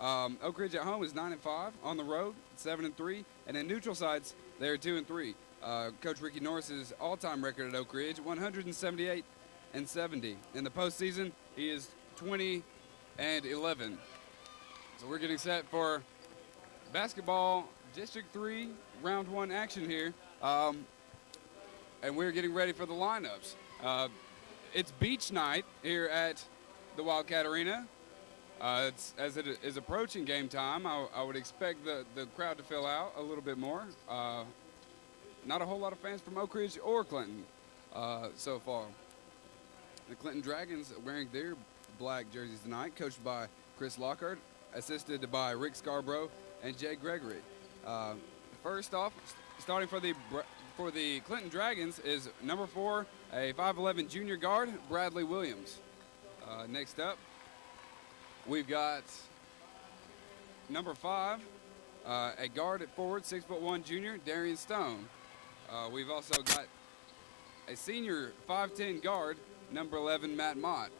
Oak Ridge at home is 9-5. On the road, 7-3, and in neutral sites, they're 2-3. Coach Ricky Norris's all-time record at Oak Ridge, 178-70. In the postseason, he is 20-11. So we're getting set for basketball District 3 Round 1 action here, and we're getting ready for the lineups. It's beach night here at the Wildcat Arena. As it is approaching game time, I would expect the crowd to fill out a little bit more. Not a whole lot of fans from Oak Ridge or Clinton so far. The Clinton Dragons wearing their black jerseys tonight, coached by Chris Lockhart, assisted by Rick Scarborough and Jay Gregory. First off, starting for the Clinton Dragons is number 4, a 5'11 junior guard, Bradley Williams. Next up, we've got number 5, a guard at forward, 6'1 junior, Darian Stone. We've also got a senior 5'10 guard, number 11, Matt Mott.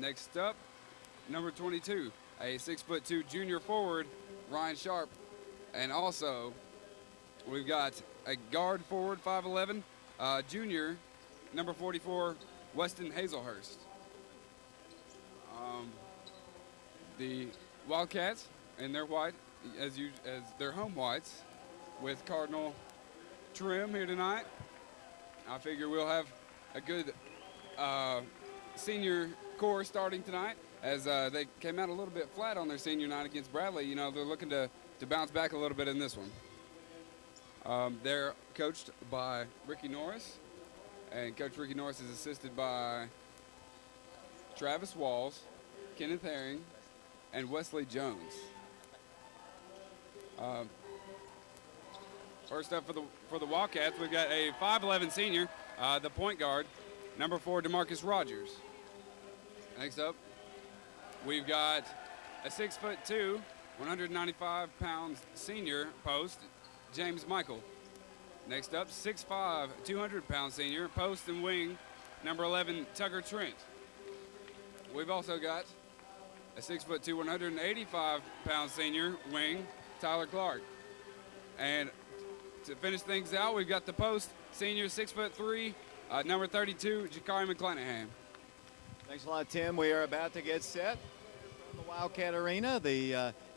Next up, number 22, a 6'2 junior forward, Ryan Sharp. And also, we've got a guard forward, 5'11, junior, number 44, Weston Hazelhurst. The Wildcats in their white, as their home whites, with Cardinal trim here tonight. I figure we'll have a good senior core starting tonight, as they came out a little bit flat on their senior night against Bradley. You know, they're looking to bounce back a little bit in this one. They're coached by Ricky Norris, and Coach Ricky Norris is assisted by Travis Walls, Kenneth Herring, and Wesley Jones. First up for the Wildcats, we've got a 5'11 senior, the point guard, number 4, DeMarcus Rogers. Next up, we've got a 6'2", 195-pound senior post, James Michael. Next up, 6'5", 200-pound senior, post and wing, number 11, Tucker Trent. We've also got a 6'2", 185-pound senior, wing, Tyler Clark. And to finish things out, we've got the post senior, 6'3", number 32, Jakari McClanahan. Thanks a lot, Tim. We are about to get set from the Wildcat Arena.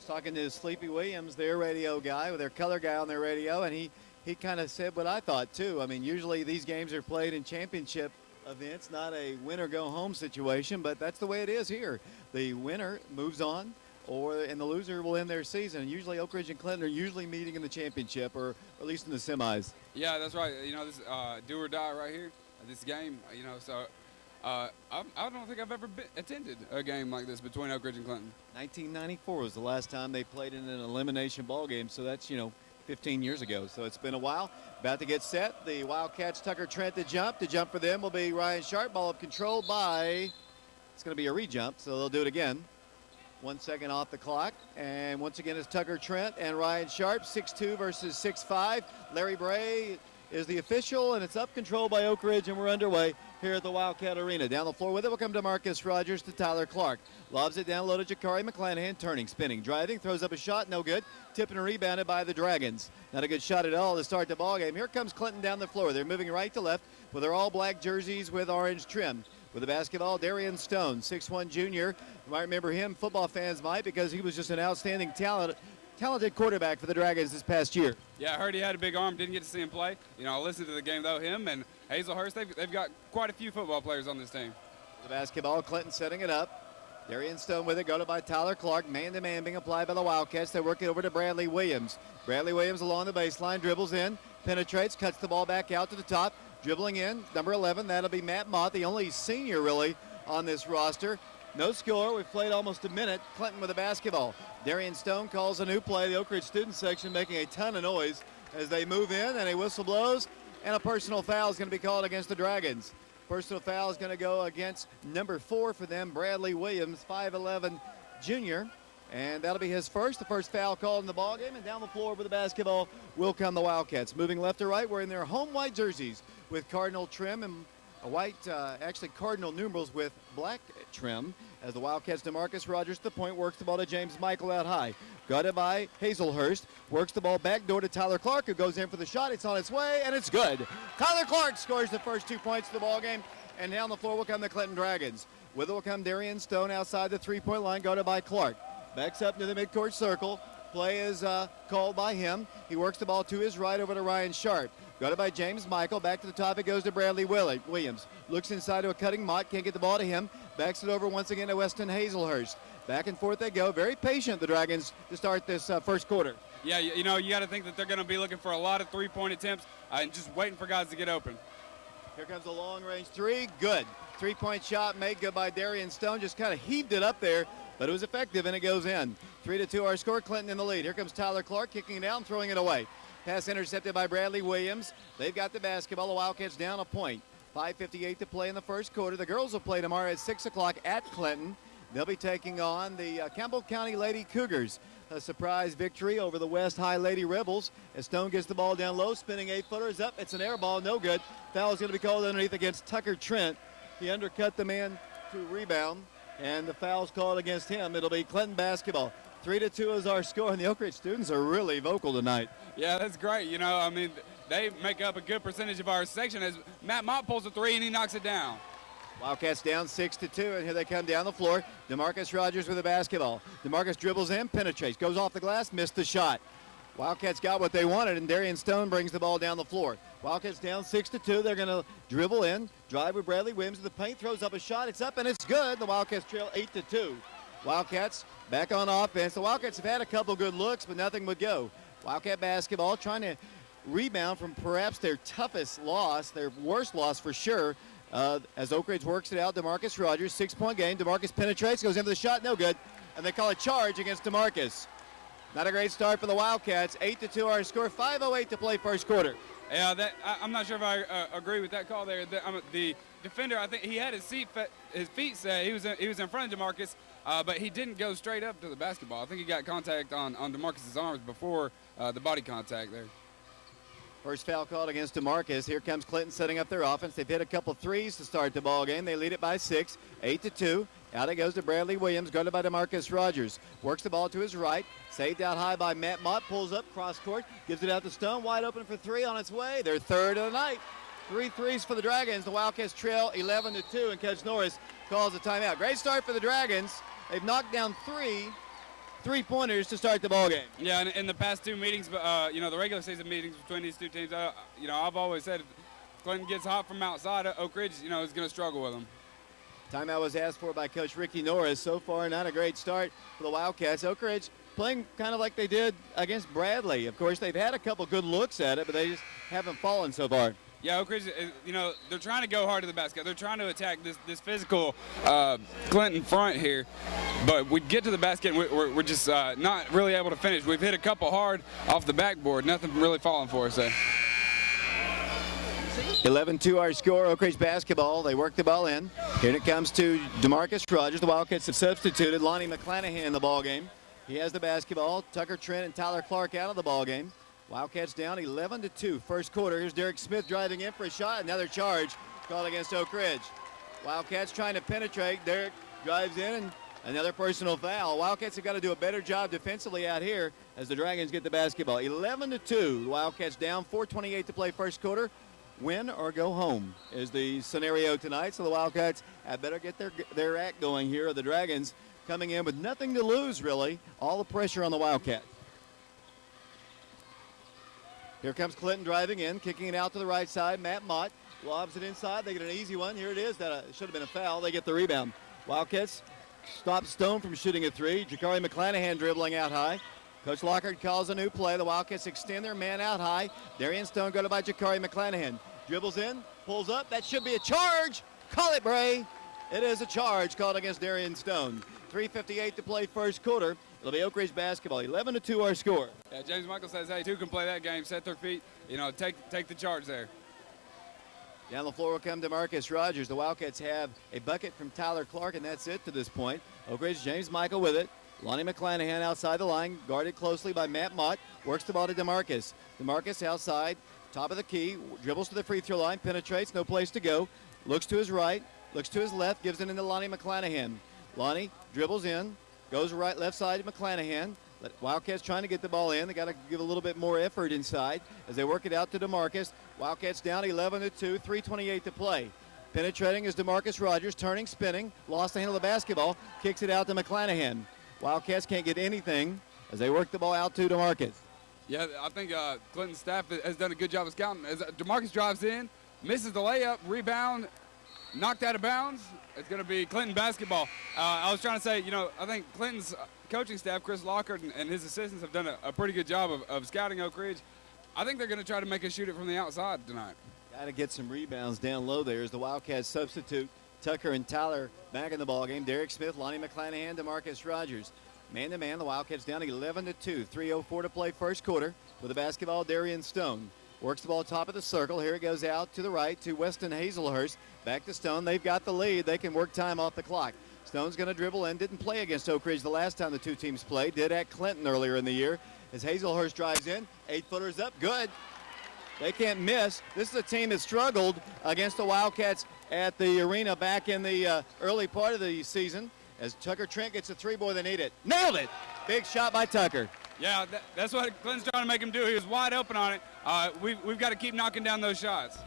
Talking to Sleepy Williams, their radio guy, with their color guy on their radio, and he kind of said what I thought too. I mean, usually these games are played in championship events, not a win or go home situation, but that's the way it is here. The winner moves on, and the loser will end their season. Usually Oak Ridge and Clinton are usually meeting in the championship, or at least in the semis. Yeah, that's right. You know, this do or die right here, this game, you know, so I don't think I've ever attended a game like this between Oak Ridge and Clinton. 1994 was the last time they played in an elimination ball game, so that's, 15 years ago. So it's been a while. About to get set. The Wildcats, Tucker Trent to jump. The jump for them will be Ryan Sharp. Ball up controlled by, it's going to be a re-jump, so they'll do it again. 1 second off the clock. And once again, it's Tucker Trent and Ryan Sharp, 6'2 versus 6'5. Larry Bray is the official, and it's up controlled by Oak Ridge, and we're underway here at the Wildcat Arena. Down the floor with it will come DeMarcus Rogers to Tyler Clark. Lobs it down low to Jakari McClanahan, turning, spinning, driving, throws up a shot, no good. Tipped and rebounded by the Dragons. Not a good shot at all to start the ball game. Here comes Clinton down the floor. They're moving right to left with their all-black jerseys with orange trim. With the basketball, Darian Stone, 6'1 junior. You might remember him, football fans might, because he was just an outstanding talented quarterback for the Dragons this past year. Yeah, I heard he had a big arm. Didn't get to see him play. You know, I listened to the game, though. Him and Hazelhurst, they've got quite a few football players on this team. The basketball, Clinton setting it up. Darian Stone with it, guarded by Tyler Clark. Man-to-man being applied by the Wildcats. They work it over to Bradley Williams. Bradley Williams along the baseline, dribbles in, penetrates, cuts the ball back out to the top. Dribbling in, number 11, that'll be Matt Mott, the only senior really on this roster. No score. We've played almost a minute. Clinton with the basketball. Darian Stone calls a new play. The Oak Ridge student section making a ton of noise as they move in, and a whistle blows, and a personal foul is going to be called against the Dragons. Personal foul is going to go against number 4 for them, Bradley Williams, 5'11 junior. And that'll be his first, the first foul called in the ballgame. And down the floor with the basketball will come the Wildcats. Moving left to right, wearing their home white jerseys with cardinal trim and a white, actually cardinal numerals with black trim. as the Wildcats DeMarcus Rogers to the point, works the ball to James Michael out high. Guarded by Hazelhurst, works the ball back door to Tyler Clark, who goes in for the shot. It's on its way, and it's good. Tyler Clark scores the first 2 points of the ball game, and down the floor will come the Clinton Dragons. With it will come Darian Stone outside the three-point line, guarded by Clark. Backs up to the midcourt circle. Play is called by him. He works the ball to his right over to Ryan Sharp. Guarded by James Michael. Back to the top it goes to Bradley Williams. Looks inside to a cutting Mott. Can't get the ball to him. Backs it over once again to Weston Hazelhurst. Back and forth they go. Very patient, the Dragons, to start this first quarter. Yeah, you know, you got to think that they're going to be looking for a lot of three-point attempts and just waiting for guys to get open. Here comes a long-range three. Good. Three-point shot made good by Darian Stone. Just kind of heaved it up there, but it was effective, and it goes in. 3-2 our score. Clinton in the lead. Here comes Tyler Clark kicking it down, throwing it away. Pass intercepted by Bradley Williams. They've got the basketball. The Wildcats down a point. 5:58 to play in the first quarter. The girls will play tomorrow at 6 o'clock at Clinton. They'll be taking on the Campbell County Lady Cougars. A surprise victory over the West High Lady Rebels as Stone gets the ball down low. Spinning 8-footer is up. It's an air ball. No good. Foul is going to be called underneath against Tucker Trent. He undercut the man to rebound, and the foul's called against him. It'll be Clinton basketball. 3-2 is our score, and the Oak Ridge students are really vocal tonight. Yeah, that's great. You know, I mean, they make up a good percentage of our section as Matt Mott pulls a three and he knocks it down. Wildcats down 6-2, and here they come down the floor. DeMarcus Rogers with the basketball. DeMarcus dribbles in, penetrates, goes off the glass, missed the shot. Wildcats got what they wanted, and Darian Stone brings the ball down the floor. Wildcats down 6-2. They're going to dribble in, drive with Bradley Williams to the paint, throws up a shot. It's up, and it's good. The Wildcats trail 8-2. Wildcats back on offense. The Wildcats have had a couple good looks, but nothing would go. Wildcat basketball trying to rebound from perhaps their toughest loss, their worst loss for sure, as Oak Ridge works it out. DeMarcus Rogers, 6-point game. DeMarcus penetrates, goes in for the shot, no good. And they call a charge against DeMarcus. Not a great start for the Wildcats. 8-2 our score. 5:08 to play first quarter. Yeah, I'm not sure if I agree with that call there. The defender, I think he had his feet set. He was in front of DeMarcus, but he didn't go straight up to the basketball. I think he got contact on DeMarcus's arms before the body contact there. First foul called against DeMarcus. Here comes Clinton setting up their offense. They've hit a couple threes to start the ball game. They lead it by 6, 8-2. Out it goes to Bradley Williams, guarded by DeMarcus Rogers. Works the ball to his right. Saved out high by Matt Mott. Pulls up, cross court, gives it out to Stone. Wide open for three on its way. Their third of the night. 3 threes for the Dragons. The Wildcats trail 11-2, and Coach Norris calls a timeout. Great start for the Dragons. They've knocked down 3 3-pointers to start the ball game. Yeah, in the past two meetings, you know, the regular season meetings between these two teams, you know, I've always said if Clinton gets hot from outside, Oak Ridge, you know, is going to struggle with them. Timeout was asked for by Coach Ricky Norris. So far, not a great start for the Wildcats. Oak Ridge playing kind of like they did against Bradley. Of course, they've had a couple good looks at it, but they just haven't fallen so far. Yeah, Oak Ridge, you know, they're trying to go hard to the basket. They're trying to attack this physical Clinton front here. But we get to the basket, and we're just not really able to finish. We've hit a couple hard off the backboard. Nothing really falling for us there. 11-2 our score. Oak Ridge basketball. They work the ball in. Here it comes to DeMarcus Rogers. The Wildcats have substituted Lonnie McClanahan in the ball game. He has the basketball. Tucker Trent and Tyler Clark out of the ball game. Wildcats down 11-2. First quarter. Here's Derek Smith driving in for a shot. Another charge called against Oak Ridge. Wildcats trying to penetrate. Derek drives in, and another personal foul. Wildcats have got to do a better job defensively out here as the Dragons get the basketball. 11-2. Wildcats down. 4:28 to play first quarter. Win or go home is the scenario tonight. So the Wildcats had better get their act going here. The Dragons coming in with nothing to lose, really. All the pressure on the Wildcats. Here comes Clinton driving in, kicking it out to the right side. Matt Mott lobs it inside. They get an easy one. Here it is. That should have been a foul. They get the rebound. Wildcats stop Stone from shooting a three. Jakari McClanahan dribbling out high. Coach Lockhart calls a new play. The Wildcats extend their man out high. Darian Stone guarded by Jakari McClanahan. Dribbles in, pulls up. That should be a charge. Call it, Bray. It is a charge called against Darian Stone. 3:58 to play first quarter. It'll be Oak Ridge basketball. 11-2 our score. Yeah, James Michael says, hey, two can play that game, set their feet, you know, take the charge there. Down the floor will come DeMarcus Rogers. The Wildcats have a bucket from Tyler Clark, and that's it to this point. Oak Ridge, James Michael with it. Lonnie McClanahan outside the line, guarded closely by Matt Mott. Works the ball to DeMarcus. DeMarcus outside, top of the key, dribbles to the free throw line, penetrates, no place to go. Looks to his right, looks to his left, gives it into Lonnie McClanahan. Lonnie dribbles in, goes right, left side to McClanahan. Wildcats trying to get the ball in. They got to give a little bit more effort inside as they work it out to DeMarcus. Wildcats down 11-2, 3:28 to play. Penetrating is DeMarcus Rogers, turning, spinning, lost the handle of the basketball, kicks it out to McClanahan. Wildcats can't get anything as they work the ball out to DeMarcus. Yeah, I think Clinton's staff has done a good job of scouting. As DeMarcus drives in, misses the layup, rebound, knocked out of bounds. It's going to be Clinton basketball. I was trying to say, I think Clinton's coaching staff, Chris Lockhart and his assistants, have done a pretty good job of scouting Oak Ridge. I think they're going to try to make us shoot it from the outside tonight. Got to get some rebounds down low there as the Wildcats substitute Tucker and Tyler back in the ballgame. Derek Smith, Lonnie McClanahan, DeMarcus Rogers. Man-to-man, the Wildcats down 11-2, 3:04 to play first quarter. With the basketball, Darian Stone works the ball top of the circle. Here it goes out to the right to Weston Hazelhurst. Back to Stone. They've got the lead. They can work time off the clock. Stone's going to dribble in. Didn't play against Oak Ridge the last time the two teams played. Did at Clinton earlier in the year. As Hazelhurst drives in, 8-footers up. Good. They can't miss. This is a team that struggled against the Wildcats at the arena back in the early part of the season. As Tucker Trent gets a three, boy, they need it. Nailed it! Big shot by Tucker. Yeah, that's what Clinton's trying to make him do. He was wide open on it. We've got to keep knocking down those shots.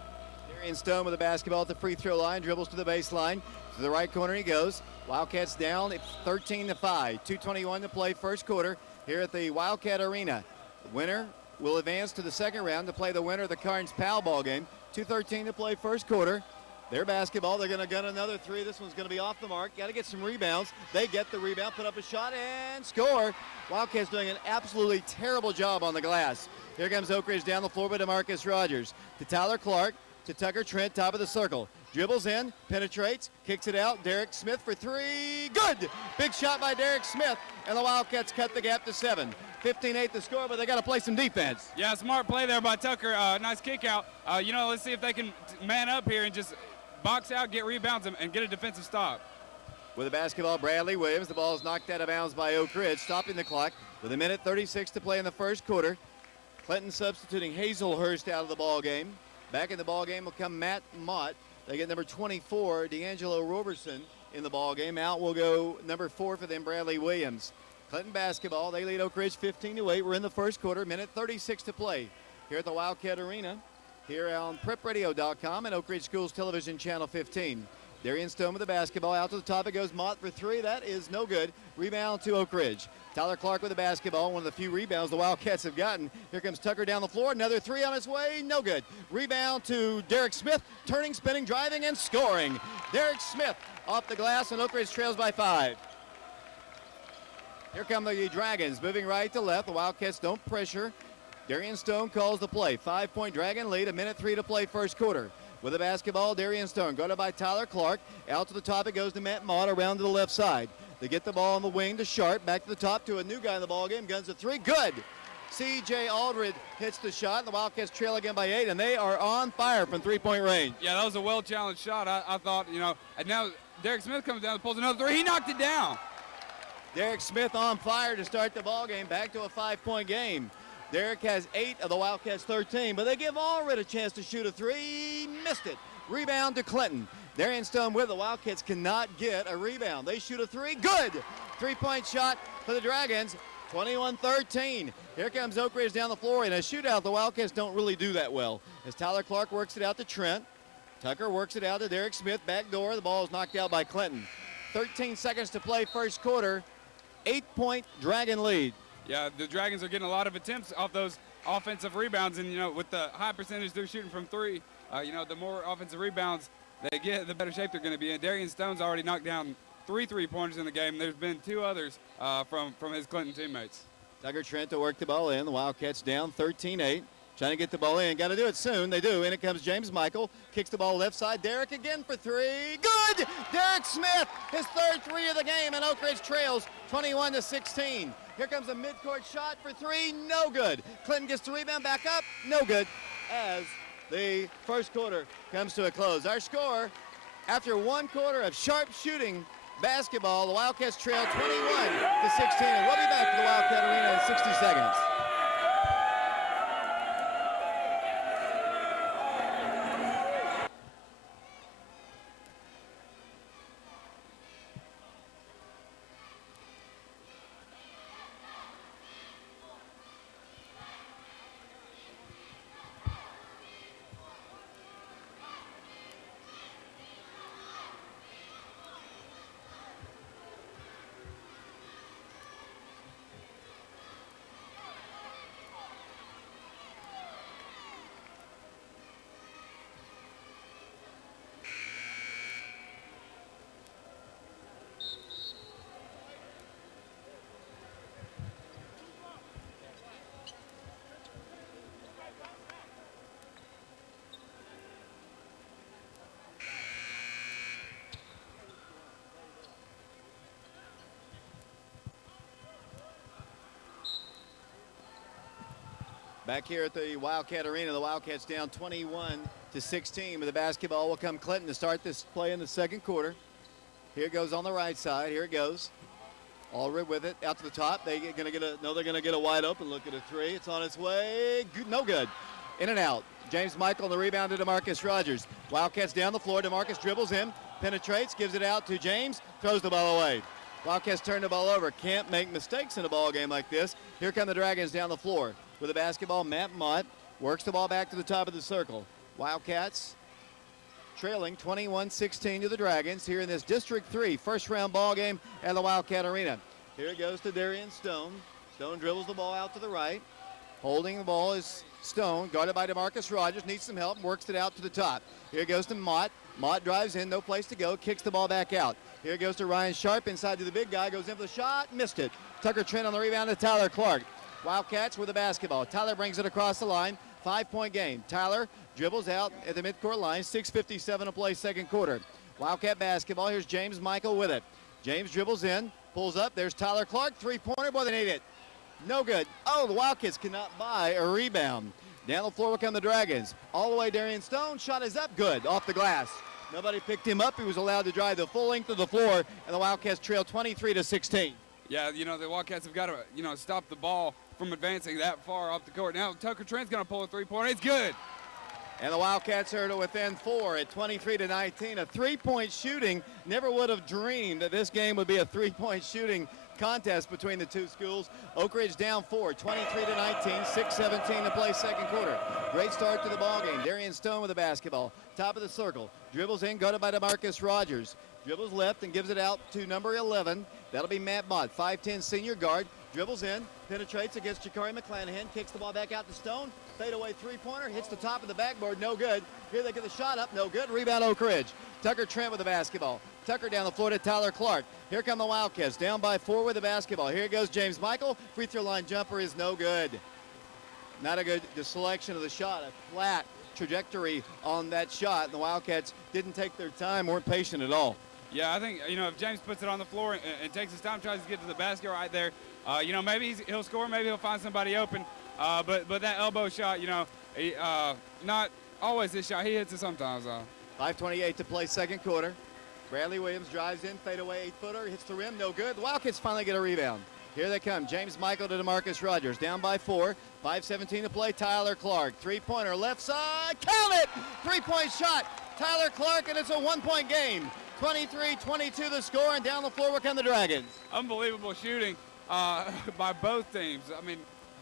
Darian Stone with the basketball at the free throw line, dribbles to the baseline. To the right corner he goes. Wildcats down 13-5, 2:21 to play first quarter here at the Wildcat Arena. The winner will advance to the second round to play the winner of the Carnes Powell ball game. 2:13 to play first quarter. Their basketball, they're going to gun another three. This one's going to be off the mark. Got to get some rebounds. They get the rebound, put up a shot, and score. Wildcats doing an absolutely terrible job on the glass. Here comes Oak Ridge down the floor by DeMarcus Rogers. To Tyler Clark, to Tucker Trent, top of the circle. Dribbles in, penetrates, kicks it out. Derek Smith for three. Good! Big shot by Derek Smith, and the Wildcats cut the gap to 7. 15-8 the score, but they got to play some defense. Yeah, smart play there by Tucker. Nice kick out. Let's see if they can man up here and just box out, get rebounds, and get a defensive stop. With the basketball, Bradley Williams. The ball is knocked out of bounds by Oak Ridge, stopping the clock with 1:36 to play in the first quarter. Clinton substituting Hazelhurst out of the ball game. Back in the ball game will come Matt Mott. They get number 24, D'Angelo Roberson, in the ball game. Out will go number 4 for them, Bradley Williams. Clinton basketball. They lead Oak Ridge 15-8. We're in the first quarter. 1:36 to play here at the Wildcat Arena. Here on PrepRadio.com and Oak Ridge Schools Television Channel 15. Darian Stone with the basketball. Out to the top it goes. Mott for three. That is no good. Rebound to Oak Ridge. Tyler Clark with the basketball. One of the few rebounds the Wildcats have gotten. Here comes Tucker down the floor. Another three on its way. No good. Rebound to Derek Smith. Turning, spinning, driving, and scoring. Derek Smith off the glass, and Oak Ridge trails by 5. Here come the Dragons moving right to left. The Wildcats don't pressure. Darian Stone calls the play. 5-point Dragon lead. 1:03 to play first quarter. With the basketball, Darian Stone guarded by Tyler Clark. Out to the top it goes to Matt Mott around to the left side. They get the ball on the wing to Sharp. Back to the top to a new guy in the ball game. Guns a three. Good. C.J. Aldred hits the shot. The Wildcats trail again by 8, and they are on fire from three-point range. Yeah, that was a well-challenged shot. I thought, and now Derek Smith comes down and pulls another three. He knocked it down. Derek Smith on fire to start the ball game. Back to a 5-point game. Derek has 8 of the Wildcats 13, but they give Allred a chance to shoot a three. Missed it. Rebound to Clinton. Darian Stone with the Wildcats cannot get a rebound. They shoot a three. Good. 3-point shot for the Dragons. 21-13. Here comes Oak Ridge down the floor. In a shootout, the Wildcats don't really do that well. As Tyler Clark works it out to Trent. Tucker works it out to Derek Smith. Back door. The ball is knocked out by Clinton. 13 seconds to play first quarter. 8-point Dragon lead. Yeah, the Dragons are getting a lot of attempts off those offensive rebounds, and with the high percentage they're shooting from three, the more offensive rebounds they get, the better shape they're going to be in. Darian Stone's already knocked down 3 3-pointers in the game. There's been 2 others from his Clinton teammates. Tucker Trent to work the ball in. The Wildcats down 13-8. Trying to get the ball in. Got to do it soon. They do. In it comes James Michael. Kicks the ball left side. Derek again for three. Good! Derek Smith, his 3rd three of the game, and Oak Ridge trails 21-16. Here comes a midcourt shot for three. No good. Clinton gets the rebound back up. No good. As the first quarter comes to a close. Our score, after 1 quarter of sharp shooting basketball, the Wildcats trail 21-16. And we'll be back to the Wildcat Arena in 60 seconds. Back here at the Wildcat Arena, the Wildcats down 21-16 with the basketball. Will come Clinton to start this play in the second quarter. Here it goes on the right side. Here it goes. Allred with it out to the top. They're going to get a wide open look at a three. It's on its way. Good, no good. In and out. James Michael on the rebound to DeMarcus Rogers. Wildcats down the floor. DeMarcus dribbles in, penetrates, gives it out to James, throws the ball away. Wildcats turn the ball over. Can't make mistakes in a ball game like this. Here come the Dragons down the floor. With the basketball, Matt Mott works the ball back to the top of the circle. Wildcats trailing 21-16 to the Dragons here in this District 3 first-round ball game at the Wildcat Arena. Here it goes to Darian Stone. Stone dribbles the ball out to the right. Holding the ball is Stone, guarded by DeMarcus Rogers. Needs some help, works it out to the top. Here it goes to Mott. Mott drives in, no place to go, kicks the ball back out. Here it goes to Ryan Sharp, inside to the big guy, goes in for the shot, missed it. Tucker Trent on the rebound to Tyler Clark. Wildcats with the basketball. Tyler brings it across the line. 5-point game. Tyler dribbles out at the midcourt line. 6:57 to play second quarter. Wildcat basketball. Here's James Michael with it. James dribbles in, pulls up. There's Tyler Clark. Three-pointer. Boy, they need it. No good. Oh, the Wildcats cannot buy a rebound. Down the floor will come the Dragons. All the way Darian Stone. Shot is up. Good. Off the glass. Nobody picked him up. He was allowed to drive the full length of the floor, and the Wildcats trail 23-16. Yeah, the Wildcats have got to, stop the ball from advancing that far off the court. Now Tucker Trent's going to pull a three-pointer. It's good. And the Wildcats are to within 4 at 23-19. A three-point shooting. Never would have dreamed that this game would be a three-point shooting contest between the two schools. Oak Ridge down 4, 23-19, 6:17 to play second quarter. Great start to the ball game. Darian Stone with the basketball. Top of the circle. Dribbles in, guarded by DeMarcus Rogers. Dribbles left and gives it out to number 11. That'll be Matt Mott, 5'10 senior guard. Dribbles in, penetrates against Jakari McClanahan, kicks the ball back out to Stone. Fadeaway three-pointer, hits the top of the backboard, no good. Here they get the shot up, no good. Rebound Oak Ridge. Tucker Trent with the basketball. Tucker down the floor to Tyler Clark. Here come the Wildcats, down by 4 with the basketball. Here goes James Michael. Free throw line jumper is no good. Not a good selection of the shot, a flat trajectory on that shot. The Wildcats didn't take their time, weren't patient at all. Yeah, I think, if James puts it on the floor and takes his time, tries to get to the basket right there, maybe he'll score, maybe he'll find somebody open. But that elbow shot, not always his shot. He hits it sometimes. 5:28 to play second quarter. Bradley Williams drives in, fadeaway 8-footer, hits the rim, no good. The Wildcats finally get a rebound. Here they come. James Michael to DeMarcus Rogers. Down by 4. 5:17 to play. Tyler Clark. Three-pointer left side. Count it! Three-point shot. Tyler Clark, and it's a one-point game. 23-22 the score, and down the floor will come the Dragons. Unbelievable shooting by both teams. I mean,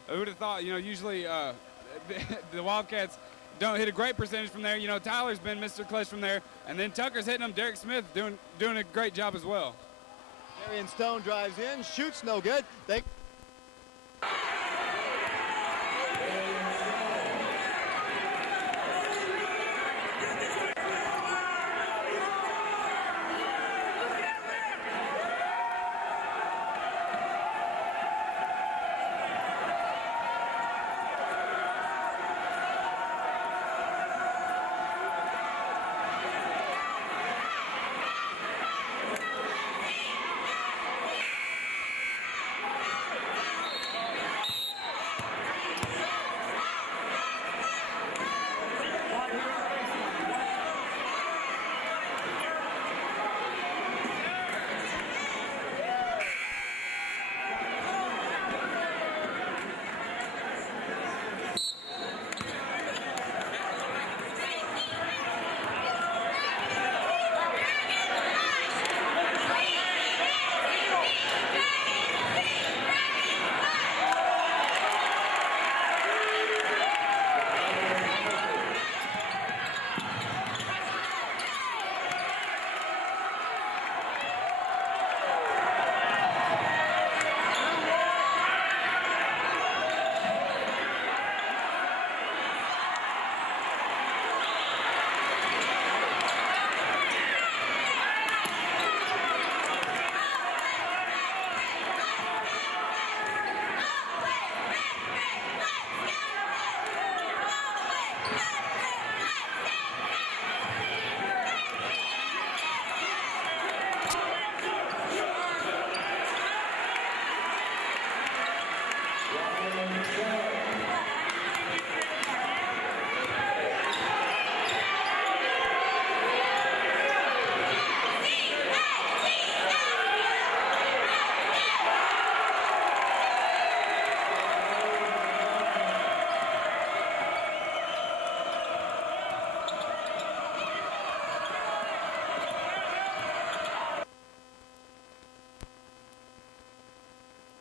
who would have thought, usually the Wildcats don't hit a great percentage from there. Tyler's been Mr. Clutch from there, and then Tucker's hitting them. Derek Smith doing a great job as well. Darian Stone drives in, shoots no good.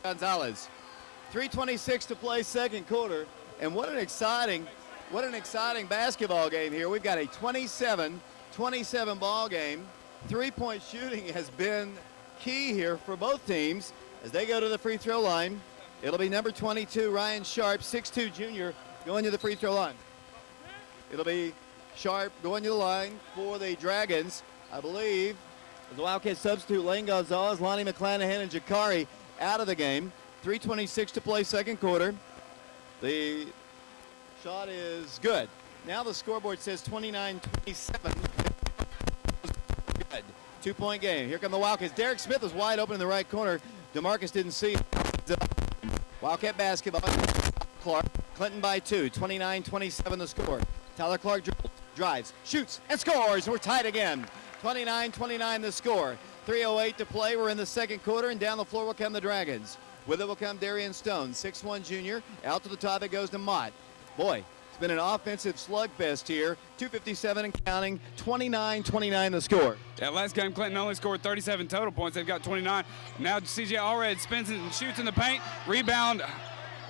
Gonzalez. 3:26 to play second quarter. And what an exciting basketball game here. We've got a 27-27 ball game. Three-point shooting has been key here for both teams as they go to the free throw line. It'll be number 22, Ryan Sharp, 6'2" junior, going to the free throw line. It'll be Sharp going to the line for the Dragons. I believe the Wildcats substitute Lane Gonzalez, Lonnie McClanahan, and Jakari out of the game. 3:26 to play second quarter. The shot is good. Now the scoreboard says 29-27. Good. 2-point game. Here come the Wildcats. Derek Smith was wide open in the right corner. DeMarcus didn't see it. Wildcat basketball. Clark. Clinton by 2. 29-27 the score. Tyler Clark drives, shoots, and scores. We're tied again. 29-29 the score. 3:08 to play. We're in the second quarter, and down the floor will come the Dragons. With it will come Darian Stone, 6'1" junior. Out to the top it goes to Mott. Boy, it's been an offensive slugfest here. 2:57 and counting. 29-29 the score. Yeah, last game Clinton only scored 37 total points. They've got 29. Now CJ Allred spins it and shoots in the paint. Rebound.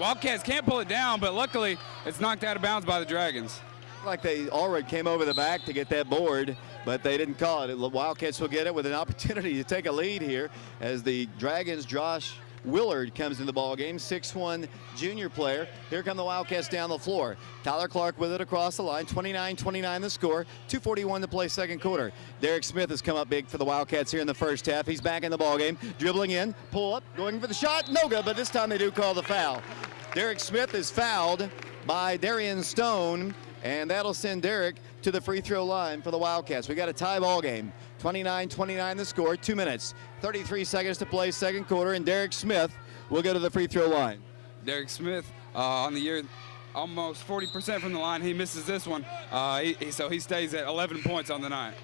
Wildcats can't pull it down, but luckily it's knocked out of bounds by the Dragons. Like they already came over the back to get that board, but they didn't call it. The Wildcats will get it with an opportunity to take a lead here as the Dragons' Josh Willard comes in the ball game, 6'1" junior player. Here come the Wildcats down the floor. Tyler Clark with it across the line, 29-29 the score, 2:41 to play second quarter. Derek Smith has come up big for the Wildcats here in the first half. He's back in the ball game, dribbling in, pull up, going for the shot, no good, but this time they do call the foul. Derek Smith is fouled by Darian Stone, and that'll send Derek to the free throw line for the Wildcats. We got a tie ball game. 29-29 the score, 2 minutes, 33 seconds to play second quarter, and Derek Smith will go to the free throw line. Derek Smith on the year, almost 40% from the line. He misses this one, so he stays at 11 points on the night.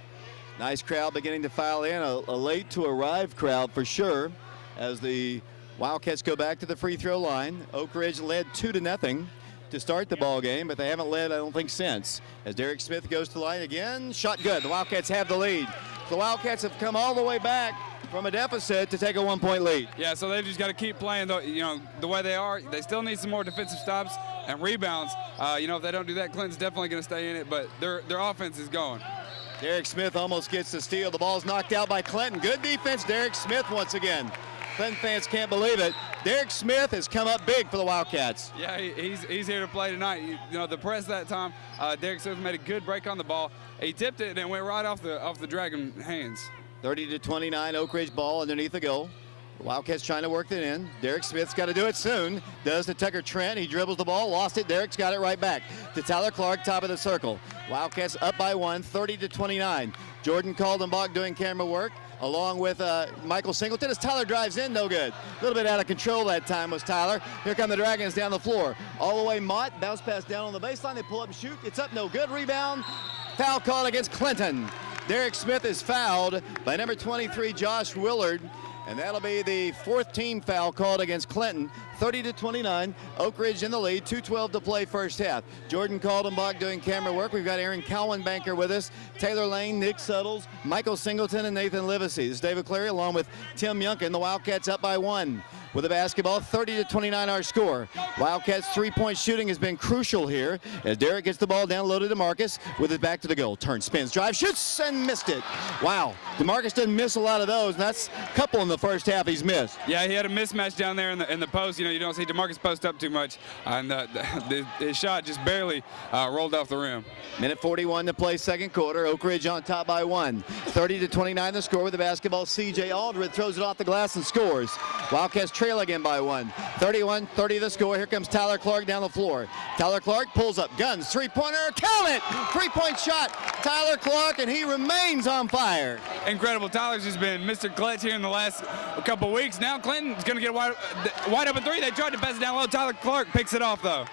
Nice crowd beginning to file in, a late to arrive crowd for sure, as the Wildcats go back to the free throw line. Oak Ridge led 2-0 to start the ball game, but they haven't led, I don't think, since. As Derek Smith goes to the line again, shot good. The Wildcats have the lead. The Wildcats have come all the way back from a deficit to take a 1-point lead. Yeah, so they've just got to keep playing, the way they are. They still need some more defensive stops and rebounds. If they don't do that, Clinton's definitely going to stay in it, but their offense is going. Derek Smith almost gets the steal. The ball's knocked out by Clinton. Good defense, Derek Smith once again. Clinton fans can't believe it. Derek Smith has come up big for the Wildcats. Yeah, he's here to play tonight. The press that time, Derek Smith made a good break on the ball. He tipped it and it went right off the Dragon hands. 30-29 Oak Ridge ball underneath the goal. The Wildcats trying to work it in. Derek Smith's got to do it soon. Does to Tucker Trent. He dribbles the ball, lost it. Derek's got it right back to Tyler Clark, top of the circle. Wildcats up by 1, 30-29. Jordan Kaldenbach doing camera work, along with Michael Singleton as Tyler drives in, no good. A little bit out of control that time was Tyler. Here come the Dragons down the floor. All the way Mott, bounce pass down on the baseline. They pull up and shoot. It's up, no good. Rebound. Foul call against Clinton. Derek Smith is fouled by number 23, Josh Willard. And that'll be the 4th team foul called against Clinton. 30-29, Oak Ridge in the lead, 2:12 to play first half. Jordan Kaldenbach doing camera work. We've got Aaron Cowanbanker with us, Taylor Lane, Nick Suttles, Michael Singleton, and Nathan Livesey. This is David Clary along with Tim Youngkin. The Wildcats up by 1 with the basketball, 30-29 our score. Wildcats 3-point shooting has been crucial here as Derek gets the ball down low to DeMarcus with it back to the goal. Turns, spins, drives, shoots, and missed it. Wow, DeMarcus doesn't miss a lot of those, and that's a couple in the first half he's missed. Yeah, he had a mismatch down there in the post. You don't see DeMarcus post up too much, and his shot just barely rolled off the rim. Minute 41 to play second quarter. Oak Ridge on top by 1. 30-29 the score with the basketball. C.J. Aldred throws it off the glass and scores. Wildcats trail again by 1. 31-30 the score. Here comes Tyler Clark down the floor. Tyler Clark pulls up, guns, three-pointer, count it! 3-point shot, Tyler Clark, and he remains on fire. Incredible. Tyler's just been Mr. Clutch here in the last couple weeks. Now Clinton's going to get a wide open three. They tried to pass it down low. Tyler Clark picks it off, though.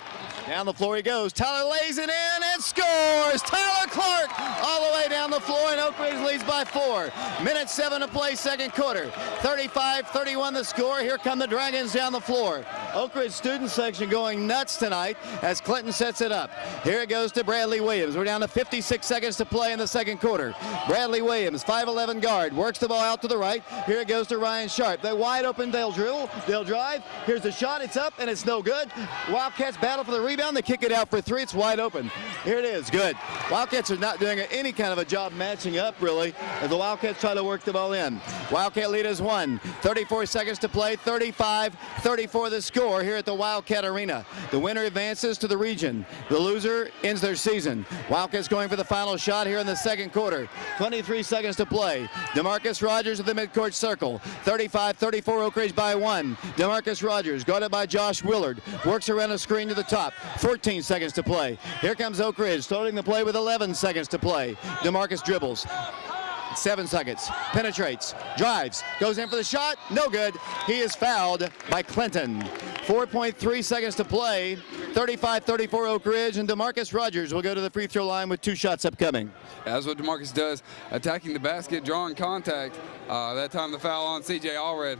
Down the floor he goes. Tyler lays it in and scores. Tyler Clark all the way down the floor, and Oak Ridge leads by 4. Minute 7 to play, second quarter. 35-31 the score. Here come the Dragons down the floor. Oak Ridge student section going nuts tonight as Clinton sets it up. Here it goes to Bradley Williams. We're down to 56 seconds to play in the second quarter. Bradley Williams, 5'11" guard, works the ball out to the right. Here it goes to Ryan Sharp. They're wide open. They'll dribble. They'll drive. Here's the shot. It's up, and it's no good. Wildcats battle for the rebound. They kick it out for 3. It's wide open. Here it is. Good. Wildcats are not doing any kind of a job matching up, really, as the Wildcats try to work the ball in. Wildcat lead is 1. 34 seconds to play. 35-34 the score here at the Wildcat Arena. The winner advances to the region. The loser ends their season. Wildcats going for the final shot here in the second quarter. 23 seconds to play. DeMarcus Rogers at the midcourt circle. 35-34 Oak Ridge by 1. DeMarcus Rogers guarded by Josh Willard. Works around a screen to the top. 14 seconds to play. Here comes Oak Ridge starting the play with 11 seconds to play. DeMarcus dribbles. 7 seconds. Penetrates. Drives. Goes in for the shot. No good. He is fouled by Clinton. 4.3 seconds to play. 35-34 Oak Ridge, and DeMarcus Rogers will go to the free throw line with 2 shots upcoming. That's what DeMarcus does, attacking the basket, drawing contact. That time the foul on C.J. Allred.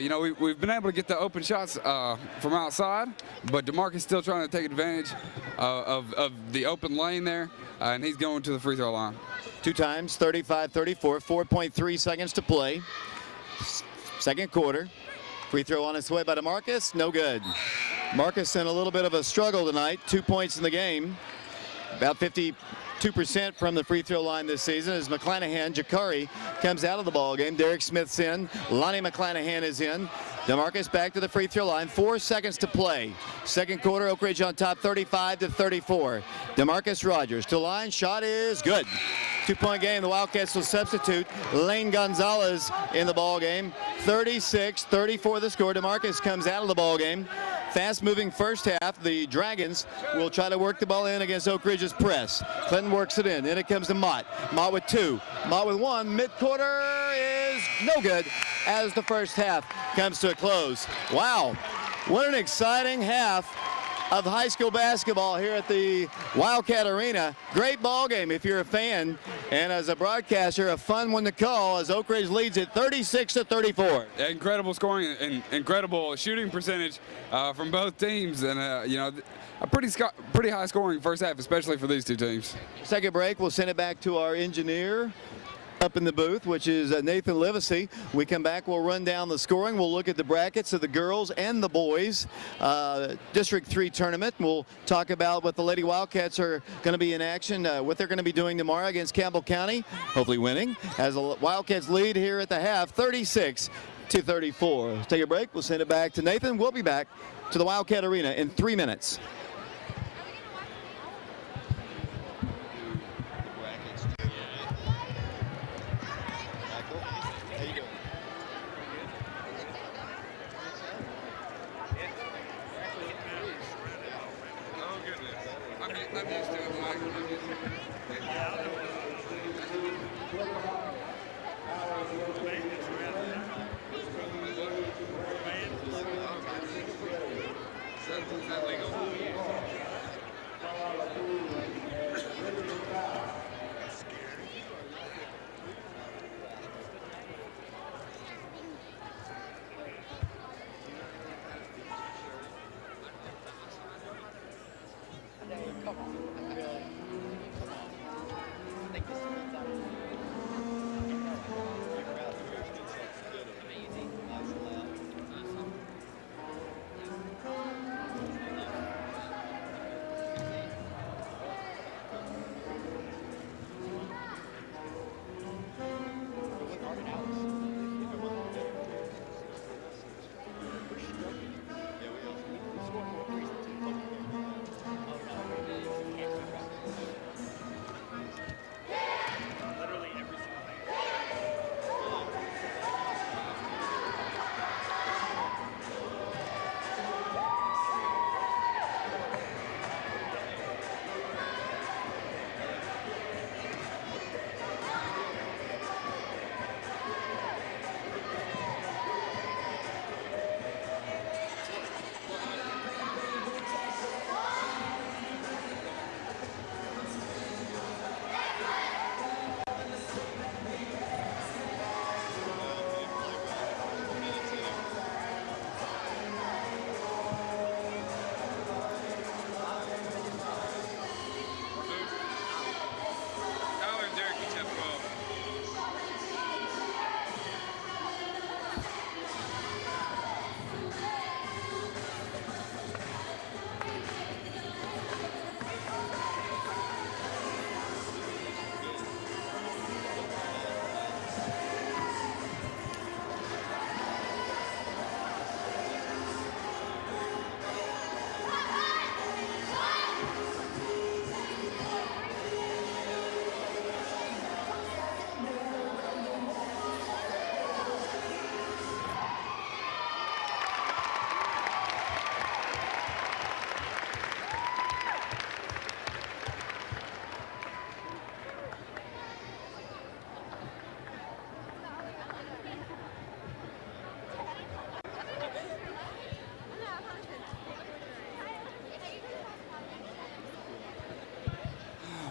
You know, we've been able to get the open shots from outside, but DeMarcus still trying to take advantage of the open lane there, and he's going to the free throw line. 2 times, 35-34, 4.3 seconds to play. Second quarter. Free throw on its way by DeMarcus, no good. Marcus in a little bit of a struggle tonight, 2 points in the game. About 52% from the free throw line this season as McClanahan, Jakari comes out of the ball game. Derek Smith's in, Lonnie McClanahan is in. DeMarcus back to the free throw line, 4 seconds to play. Second quarter, Oak Ridge on top, 35-34. DeMarcus Rogers to line, shot is good. 2-point game, the Wildcats will substitute Lane Gonzalez in the ball game. 36-34 the score. DeMarcus comes out of the ball game. Fast-moving first half. The Dragons will try to work the ball in against Oak Ridge's press. Clinton works it in. Then it comes to Mott. Mott with 2. Mott with 1. Mid-quarter is no good as the first half comes to a close. Wow, what an exciting half of high school basketball here at the Wildcat Arena. Great ball game if you're a fan, and as a broadcaster, a fun one to call as Oak Ridge leads it 36-34. Incredible scoring and incredible shooting percentage from both teams, and you know, a pretty high scoring first half, especially for these 2 teams. Second break, we'll send it back to our engineer up in the booth, which is Nathan Livesey. We come back, we'll run down the scoring. We'll look at the brackets of the girls and the boys District 3 tournament. We'll talk about what the Lady Wildcats are going to be in action, what they're going to be doing tomorrow against Campbell County, hopefully winning, as the Wildcats lead here at the half, 36-34. Let's take a break. We'll send it back to Nathan. We'll be back to the Wildcat Arena in 3 minutes. I'm used to it, Mike. I'm used to it. Is that legal?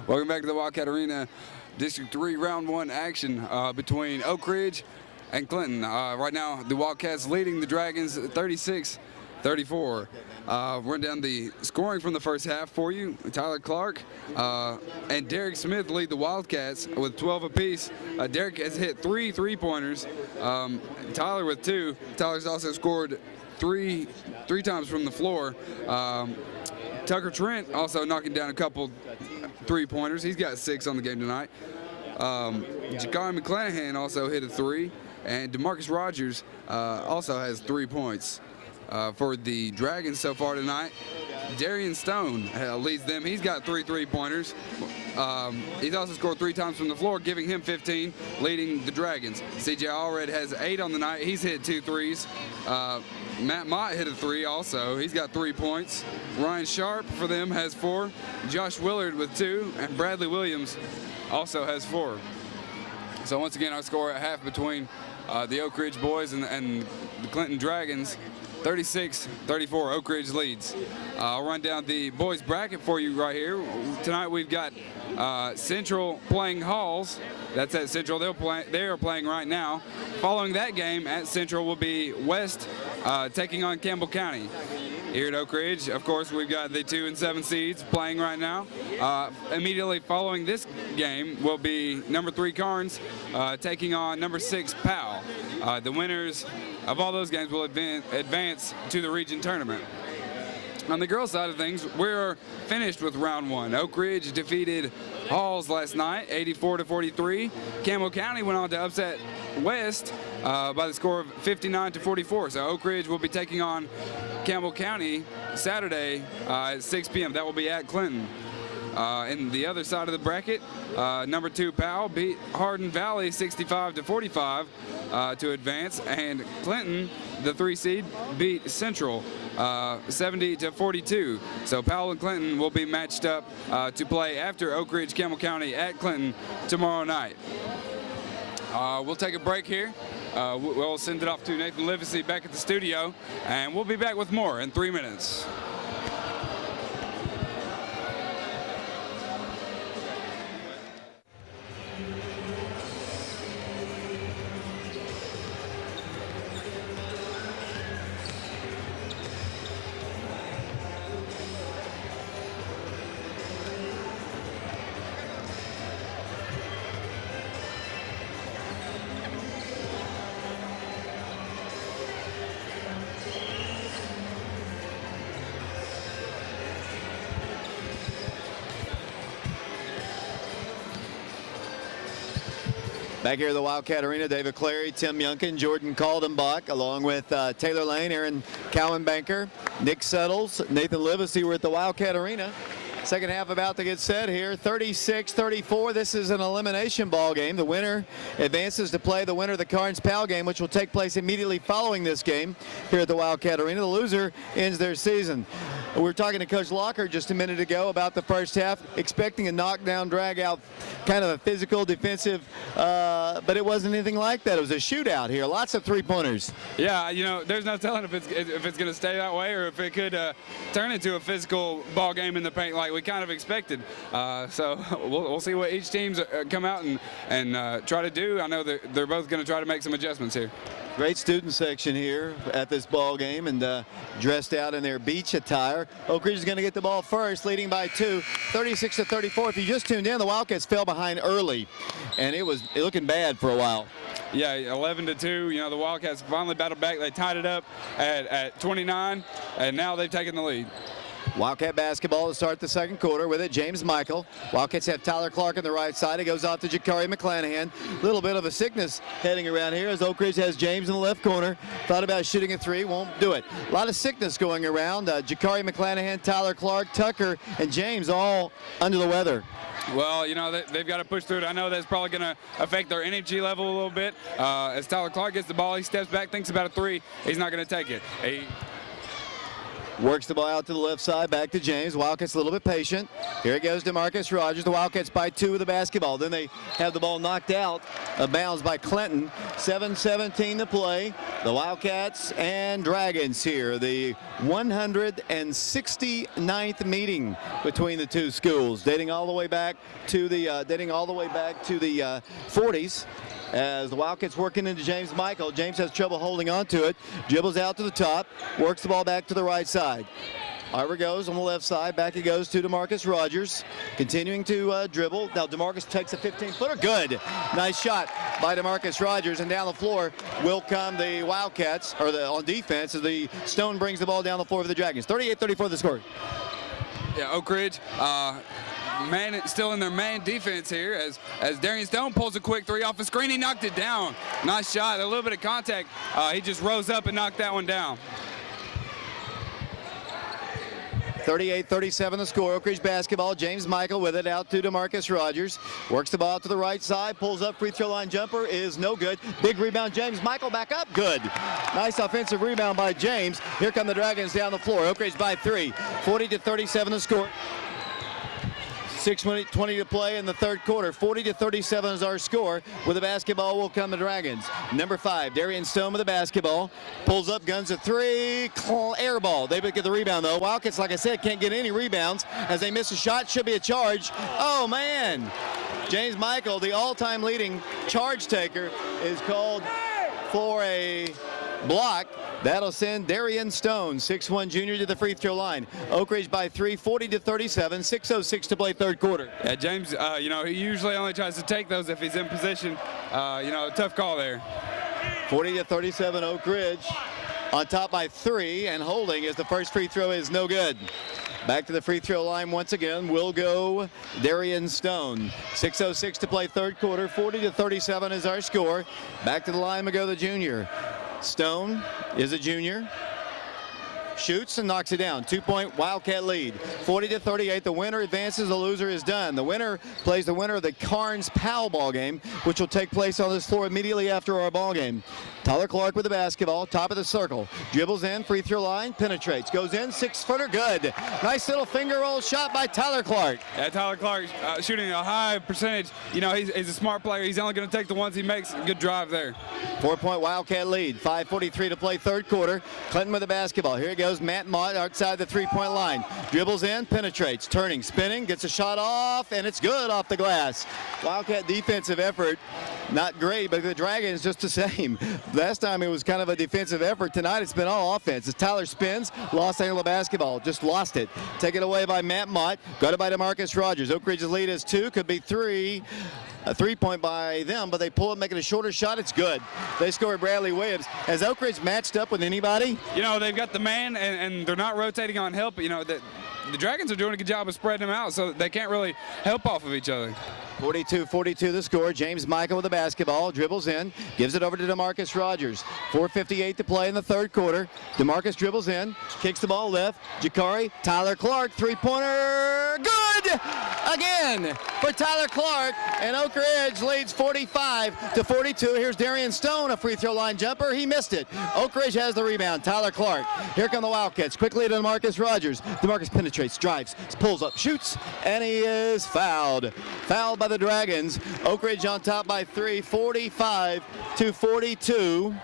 Welcome back to the Wildcat Arena, District 3 Round 1 action between Oak Ridge and Clinton. Right now, the Wildcats leading the Dragons 36-34. Run down the scoring from the first half for you. Tyler Clark and Derek Smith lead the Wildcats with 12 apiece. Derek has hit 3 3-pointers. Tyler with 2. Tyler's also scored three times from the floor. Tucker Trent also knocking down a couple 3-pointers. He's got 6 on the game tonight. Jakari McClanahan also hit a 3, and DeMarcus Rogers also has 3 points. For the Dragons so far tonight, Darian Stone leads them. He's got 3 3-pointers. He's also scored 3 times from the floor, giving him 15, leading the Dragons. CJ Allred has 8 on the night. He's hit 2 threes. Matt Mott hit a 3 also. He's got 3 points. Ryan Sharp for them has 4. Josh Willard with 2, and Bradley Williams also has 4. So once again, our score at half between the Oak Ridge boys and the Clinton Dragons. 36-34, Oak Ridge leads. I'll run down the boys bracket for you right here. Tonight we've got Central playing Halls. That's at Central. They are playing right now. Following that game at Central will be West taking on Campbell County. Here at Oak Ridge, of course, we've got the 2 and 7 seeds playing right now. Immediately following this game will be number 3 Carnes taking on number 6 Powell. The winners of all those games will advance to the region tournament. On the girls' side of things, we're finished with round 1. Oak Ridge defeated Halls last night, 84-43. Campbell County went on to upset West by the score of 59-44. So Oak Ridge will be taking on Campbell County Saturday at 6 p.m. That will be at Clinton. In the other side of the bracket, number 2 Powell beat Hardin Valley 65-45 to advance, and Clinton, the 3 seed, beat Central 70-42. So Powell and Clinton will be matched up to play after Oak Ridge Campbell County at Clinton tomorrow night. We'll take a break here. We'll send it off to Nathan Livesey back at the studio, and we'll be back with more in 3 minutes. Back here at the Wildcat Arena, David Clary, Tim Youngkin, Jordan Caldenbach, along with Taylor Lane, Aaron Cowanbanker, Nick Settles, Nathan Livesey. We're at the Wildcat Arena. Second half about to get set here, 36-34. This is an elimination ball game. The winner advances to play the winner of the Carnes-Powell game, which will take place immediately following this game here at the Wildcat Arena. The loser ends their season. We were talking to Coach Locker just a minute ago about the first half, expecting a knockdown, drag-out, kind of a physical, defensive, but it wasn't anything like that. It was a shootout here. Lots of 3-pointers. Yeah, you know, there's no telling if it's going to stay that way or if it could turn into a physical ball game in the paint like we kind of expected. So we'll see what each team's come out and try to do. I know they're both going to try to make some adjustments here. Great student section here at this ball game, and dressed out in their beach attire. Oak Ridge is going to get the ball first, leading by 2, 36-34. If you just tuned in, the Wildcats fell behind early, and it was looking bad for a while. Yeah, 11-2. You know, the Wildcats finally battled back. They tied it up at 29, and now they've taken the lead. Wildcat basketball to start the second quarter with it. James Michael. Wildcats have Tyler Clark on the right side. It goes off to Jakari McClanahan. A little bit of a sickness heading around here as Oak Ridge has James in the left corner. Thought about shooting a 3, won't do it. A lot of sickness going around. Jakari McClanahan, Tyler Clark, Tucker, and James all under the weather. Well, you know, they've got to push through it. I know that's probably going to affect their energy level a little bit. As Tyler Clark gets the ball, he steps back, thinks about a 3. He's not going to take it. Works the ball out to the left side, back to James. Wildcats a little bit patient. Here it goes to Marcus Rogers. The Wildcats by 2 with the basketball. Then they have the ball knocked out of bounds by Clinton. 7:17 to play. The Wildcats and Dragons here. The 169th meeting between the two schools, dating all the way back to the 40s. As the Wildcats working into James Michael. James has trouble holding on to it. Dribbles out to the top. Works the ball back to the right side. Ira goes on the left side. Back he goes to DeMarcus Rogers. Continuing to dribble. Now DeMarcus takes a 15-footer. Good. Nice shot by DeMarcus Rogers. And down the floor will come the Wildcats, or on defense, as the Stone brings the ball down the floor for the Dragons. 38-34 the score. Yeah, Oak Ridge. Still in their man defense here as Darian Stone pulls a quick three off the screen. He knocked it down. Nice shot. A little bit of contact. He just rose up and knocked that one down. 38-37 the score. Oak Ridge basketball. James Michael with it out to DeMarcus Rogers. Works the ball out to the right side. Pulls up. Free throw line jumper is no good. Big rebound. James Michael back up. Good. Nice offensive rebound by James. Here come the Dragons down the floor. Oak Ridge by 3. 40-37 the score. 6:20 to play in the third quarter. 40-37 is our score. With the basketball will come the Dragons. Number 5, Darian Stone with the basketball. Pulls up, guns a 3. Air ball. They get the rebound though. Wildcats, like I said, can't get any rebounds as they miss a shot. Should be a charge. Oh man! James Michael, the all-time leading charge taker, is called for a block. That'll send Darian Stone, 6'1" junior, to the free throw line. Oak Ridge by 3, 40-37, 6:06 to play third quarter. Yeah, James, he usually only tries to take those if he's in position. Tough call there. 40-37 Oak Ridge on top by 3 and holding as the first free throw is no good. Back to the free throw line once again will go Darian Stone. 6:06 to play third quarter. 40-37 is our score. Back to the line will go the junior. Stone is a junior. Shoots and knocks it down. 2-point Wildcat lead. 40-38. The winner advances. The loser is done. The winner plays the winner of the Carnes Powell ball game, which will take place on this floor immediately after our ball game. Tyler Clark with the basketball, top of the circle. Dribbles in, free throw line, penetrates. Goes in, 6-footer, good. Nice little finger roll shot by Tyler Clark. Yeah, Tyler Clark shooting a high percentage. He's a smart player. He's only going to take the ones he makes. Good drive there. 4-point Wildcat lead. 5:43 to play third quarter. Clinton with the basketball. Here he goes, Matt Mott outside the three-point line. Dribbles in, penetrates, turning, spinning, gets a shot off, and it's good off the glass. Wildcat defensive effort, not great, but the Dragons just the same. Last time it was kind of a defensive effort. Tonight it's been all offense. As Tyler spins, lost angle of basketball, just lost it. Taken away by Matt Mott, got it by DeMarcus Rogers. Oak Ridge's lead is 2, could be 3. A 3-point by them, but they pull it, making a shorter shot. It's good. They score Bradley Williams. Has Oak Ridge matched up with anybody? They've got the man, and they're not rotating on help. The Dragons are doing a good job of spreading them out, so they can't really help off of each other. 42-42 the score. James Michael with the basketball, dribbles in, gives it over to DeMarcus Rogers. 4:58 to play in the third quarter. DeMarcus dribbles in, kicks the ball left. Jakari, Tyler Clark, three-pointer, good! Again for Tyler Clark, and Oak Ridge leads 45-42. Here's Darian Stone, a free throw line jumper. He missed it. Oak Ridge has the rebound. Tyler Clark. Here come the Wildcats. Quickly to DeMarcus Rogers. DeMarcus penetrates, drives, pulls up, shoots, and he is fouled. Fouled by the Dragons. Oak Ridge on top by 3, 45-42.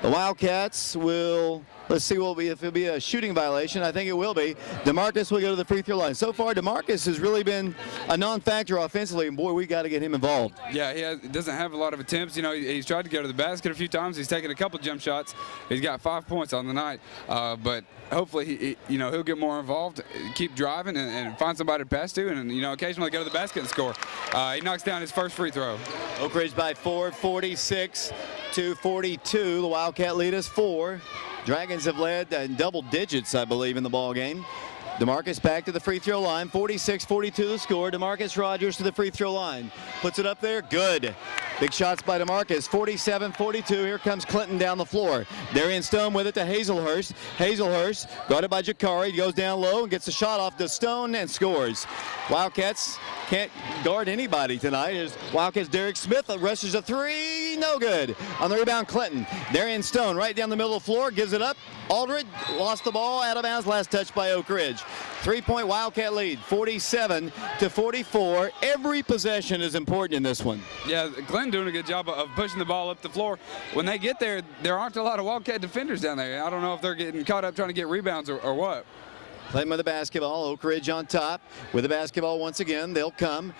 The Wildcats will, let's see if it'll be a shooting violation. I think it will be. DeMarcus will go to the free throw line. So far, DeMarcus has really been a non-factor offensively, and boy, we got to get him involved. Yeah, he doesn't have a lot of attempts. He's tried to go to the basket a few times. He's taken a couple jump shots. He's got 5 points on the night, but hopefully he'll get more involved, keep driving, and find somebody to pass to, and occasionally go to the basket and score. He knocks down his first free throw. Oak Ridge by 4, 46-42. The Wildcat lead is 4. Dragons have led in double digits, I believe, in the ball game. DeMarcus back to the free throw line. 46-42 the score. DeMarcus Rogers to the free throw line. Puts it up there. Good. Big shots by DeMarcus. 47-42. Here comes Clinton down the floor. Darian Stone with it to Hazelhurst. Hazelhurst guarded by Jakari. Goes down low and gets a shot off to Stone and scores. Wildcats can't guard anybody tonight. As Wildcats Derek Smith rushes a 3. no good. On the rebound, Clinton. Darian Stone right down the middle of the floor, gives it up. Aldridge lost the ball out of bounds, last touch by Oak Ridge. 3-point Wildcat lead, 47-44. Every possession is important in this one. Yeah, Glenn doing a good job of pushing the ball up the floor. When they get there, there aren't a lot of Wildcat defenders down there. I don't know if they're getting caught up trying to get rebounds or what. Clinton with the basketball, Oak Ridge on top. With the basketball once again, they'll come.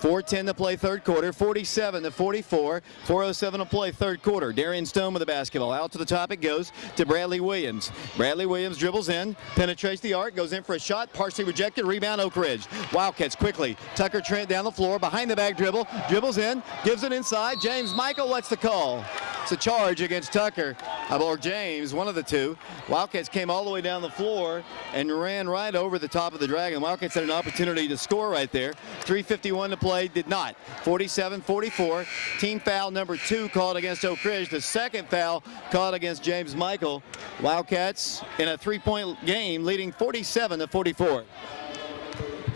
4:10 to play third quarter, 47-44. 4:07 to play third quarter. Darian Stone with the basketball. Out to the top it goes to Bradley Williams. Bradley Williams dribbles in, penetrates the arc, goes in for a shot, partially rejected, rebound Oak Ridge. Wildcats quickly. Tucker Trent down the floor, behind the back dribble, dribbles in, gives it inside. James Michael, what's the call? It's a charge against Tucker, or James, one of the two. Wildcats came all the way down the floor and ran right over the top of the Dragon. Wildcats had an opportunity to score right there. 3:51 to play, did not. 47-44. Team foul number 2 called against Oak Ridge. The second foul called against James Michael. Wildcats in a 3-point game leading 47-44.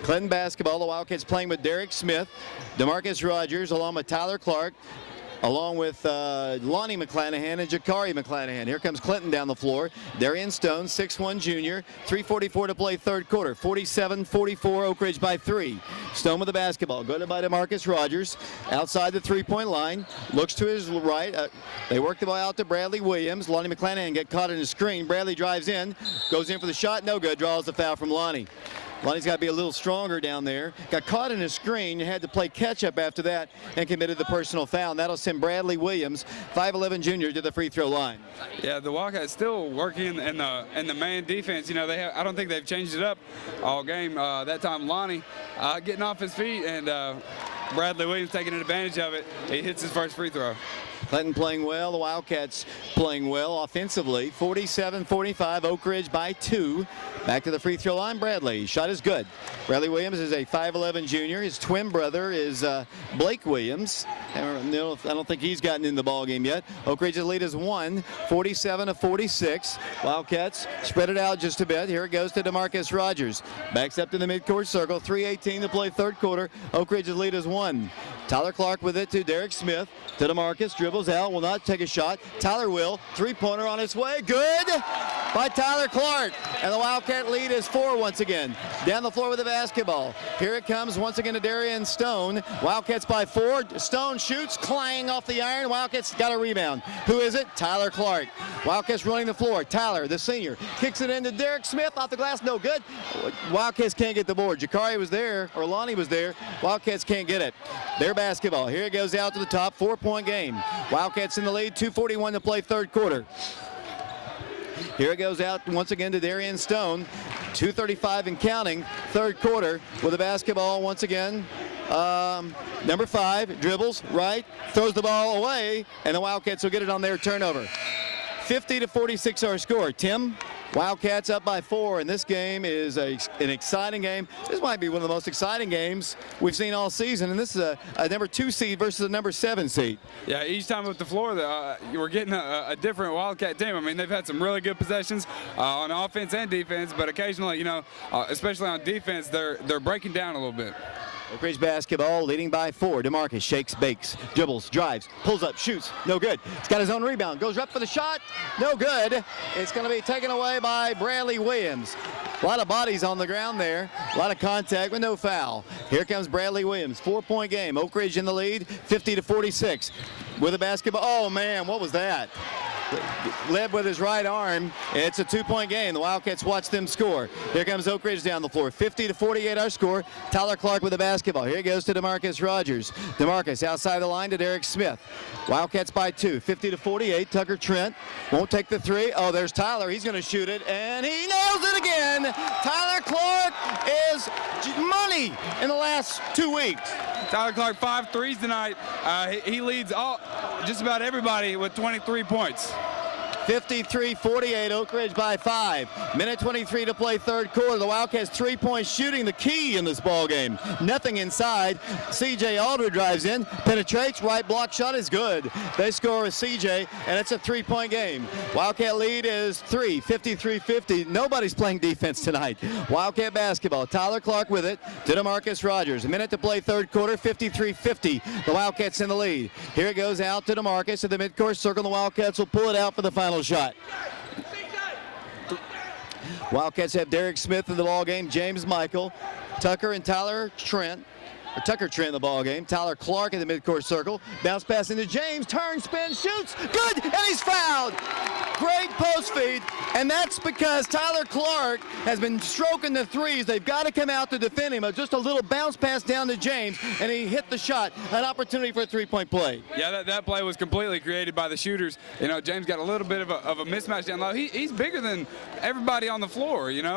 Clinton basketball. The Wildcats playing with Derek Smith, DeMarcus Rogers, along with Tyler Clark, along with Lonnie McClanahan and Jakari McClanahan. Here comes Clinton down the floor. Darian Stone, 6'1 junior. 3:44 to play third quarter. 47-44, Oak Ridge by 3. Stone with the basketball. Guarded by DeMarcus Rogers. Outside the 3-point line. Looks to his right. They work the ball out to Bradley Williams. Lonnie McClanahan get caught in a screen. Bradley drives in. Goes in for the shot. No good. Draws the foul from Lonnie. Lonnie's got to be a little stronger down there. Got caught in a screen, had to play catch-up after that, and committed the personal foul. And that'll send Bradley Williams, 5'11 junior, to the free throw line. Yeah, the Wildcats still working in the man defense. You know, I don't think they've changed it up all game. That time, Lonnie getting off his feet, and Bradley Williams taking advantage of it. He hits his first free throw. Clinton playing well, the Wildcats playing well offensively. 47-45, Oak Ridge by 2. Back to the free throw line, Bradley. Shot is good. Bradley Williams is a 5'11 junior. His twin brother is Blake Williams. I don't think he's gotten in the ball game yet. Oak Ridge's lead is 1, 47-46. Wildcats spread it out just a bit. Here it goes to DeMarcus Rogers. Backs up to the midcourt circle. 3:18 to play third quarter. Oak Ridge's lead is 1. Tyler Clark with it to Derek Smith. To DeMarcus, dribbles out, will not take a shot. Tyler will. 3-pointer on its way. Good by Tyler Clark. And the Wildcat lead is 4 once again. Down the floor with the basketball. Here it comes once again to Darian Stone. Wildcats by 4. Stone shoots, clang off the iron. Wildcats got a rebound. Who is it? Tyler Clark. Wildcats running the floor. Tyler, the senior, kicks it into Derek Smith off the glass. No good. Wildcats can't get the board. Jakari was there, or Lonnie was there. Wildcats can't get it. Their basketball. Here it goes out to the top. 4-point game. Wildcats in the lead. 2:41 to play third quarter. Here it goes out once again to Darian Stone. 2:35 and counting. Third quarter with the basketball once again. Number 5 dribbles right, throws the ball away, and the Wildcats will get it on their turnover. 50-46 our score. Tim? Wildcats up by 4, and this game is an exciting game. This might be one of the most exciting games we've seen all season, and this is a number 2 seed versus a number 7 seed. Yeah, each time up the floor, we're getting a different Wildcat team. I mean, they've had some really good possessions on offense and defense, but occasionally, you know, especially on defense, they're breaking down a little bit. Oak Ridge basketball leading by 4. DeMarcus shakes, bakes, dribbles, drives, pulls up, shoots. No good. He's got his own rebound. Goes up for the shot. No good. It's going to be taken away by Bradley Williams. A lot of bodies on the ground there. A lot of contact with no foul. Here comes Bradley Williams. 4-point game. Oak Ridge in the lead, 50-46. With the basketball. Oh, man, what was that? Led with his right arm. It's a 2-point game. The Wildcats watch them score. Here comes Oak Ridge down the floor. 50-48 our score. Tyler Clark with the basketball. Here he goes to DeMarcus Rogers. DeMarcus outside the line to Derek Smith. Wildcats by 2. 50-48. Tucker Trent won't take the 3. Oh, there's Tyler. He's going to shoot it, and he nails it again. Tyler Clark is money in the last 2 weeks. Tyler Clark, 5 threes tonight. He leads just about everybody with 23 points. 53-48, Oak Ridge by 5. Minute 23 to play third quarter. The Wildcats three-point shooting the key in this ball game. Nothing inside. CJ Aldridge drives in, penetrates, right block shot is good. They score with CJ, and it's a three-point game. Wildcat lead is 3, 53-50. Nobody's playing defense tonight. Wildcat basketball. Tyler Clark with it to DeMarcus Rogers. A minute to play third quarter, 53-50. The Wildcats in the lead. Here it goes out to DeMarcus at the midcourt circle. The Wildcats will pull it out for the final shot. Wildcats have Derek Smith in the ball game, James Michael, Tucker and Tucker Trent in the ball game. Tyler Clark in the midcourt circle. Bounce pass into James. Turn, spin, shoots. Good, and he's fouled. Great post feed, and that's because Tyler Clark has been stroking the threes. They've got to come out to defend him. Just a little bounce pass down to James, and he hit the shot. An opportunity for a three-point play. Yeah, that play was completely created by the shooters. You know, James got a little bit of a mismatch down low. He's bigger than everybody on the floor, you know.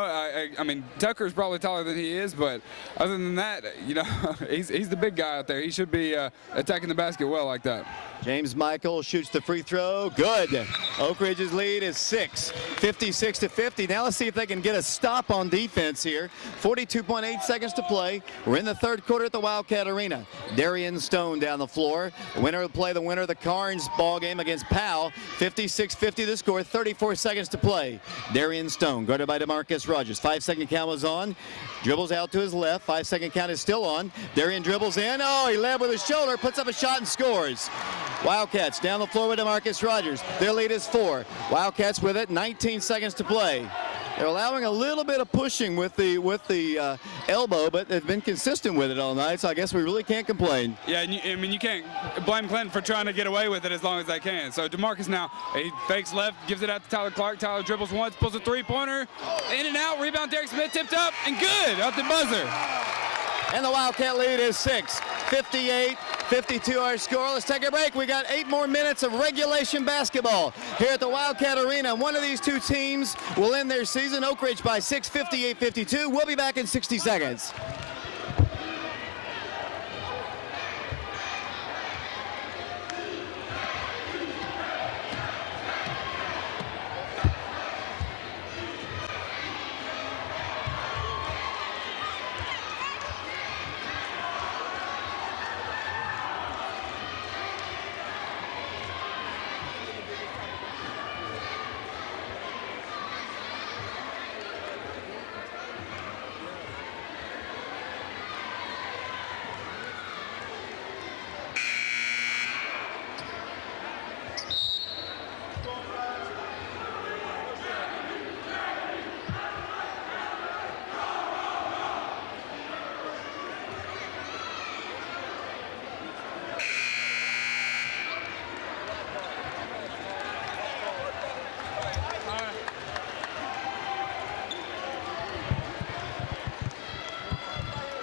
I mean, Tucker's probably taller than he is, but other than that, you know, he's the big guy out there. He should be attacking the basket well like that. James Michael shoots the free throw. Good. Oak Ridge's lead is 6, 56-50. Now let's see if they can get a stop on defense here. 42.8 seconds to play. We're in the third quarter at the Wildcat Arena. Darian Stone down the floor. The winner will play the winner of the Carnes ball game against Powell. 56-50 the score. 34 seconds to play. Darian Stone guarded by DeMarcus Rogers. 5-second count was on. Dribbles out to his left. 5-second count is still on. Darian dribbles in. Oh, he led with his shoulder. Puts up a shot and scores. Wildcats down the floor with DeMarcus Rogers. Their lead is 4. Wildcats with it. 19 seconds to play. They're allowing a little bit of pushing with the elbow, but they've been consistent with it all night, so I guess we really can't complain. Yeah, and I mean, you can't blame Clinton for trying to get away with it as long as they can. So DeMarcus now, he fakes left, gives it out to Tyler Clark. Tyler dribbles once, pulls a three-pointer, in and out, rebound, Derek Smith tipped up, and good, out the buzzer. And the Wildcat lead is 6, 58-52 our score. Let's take a break. We got 8 more minutes of regulation basketball here at the Wildcat Arena. One of these two teams will end their season. Oak Ridge by 6, 58-52. We'll be back in 60 seconds.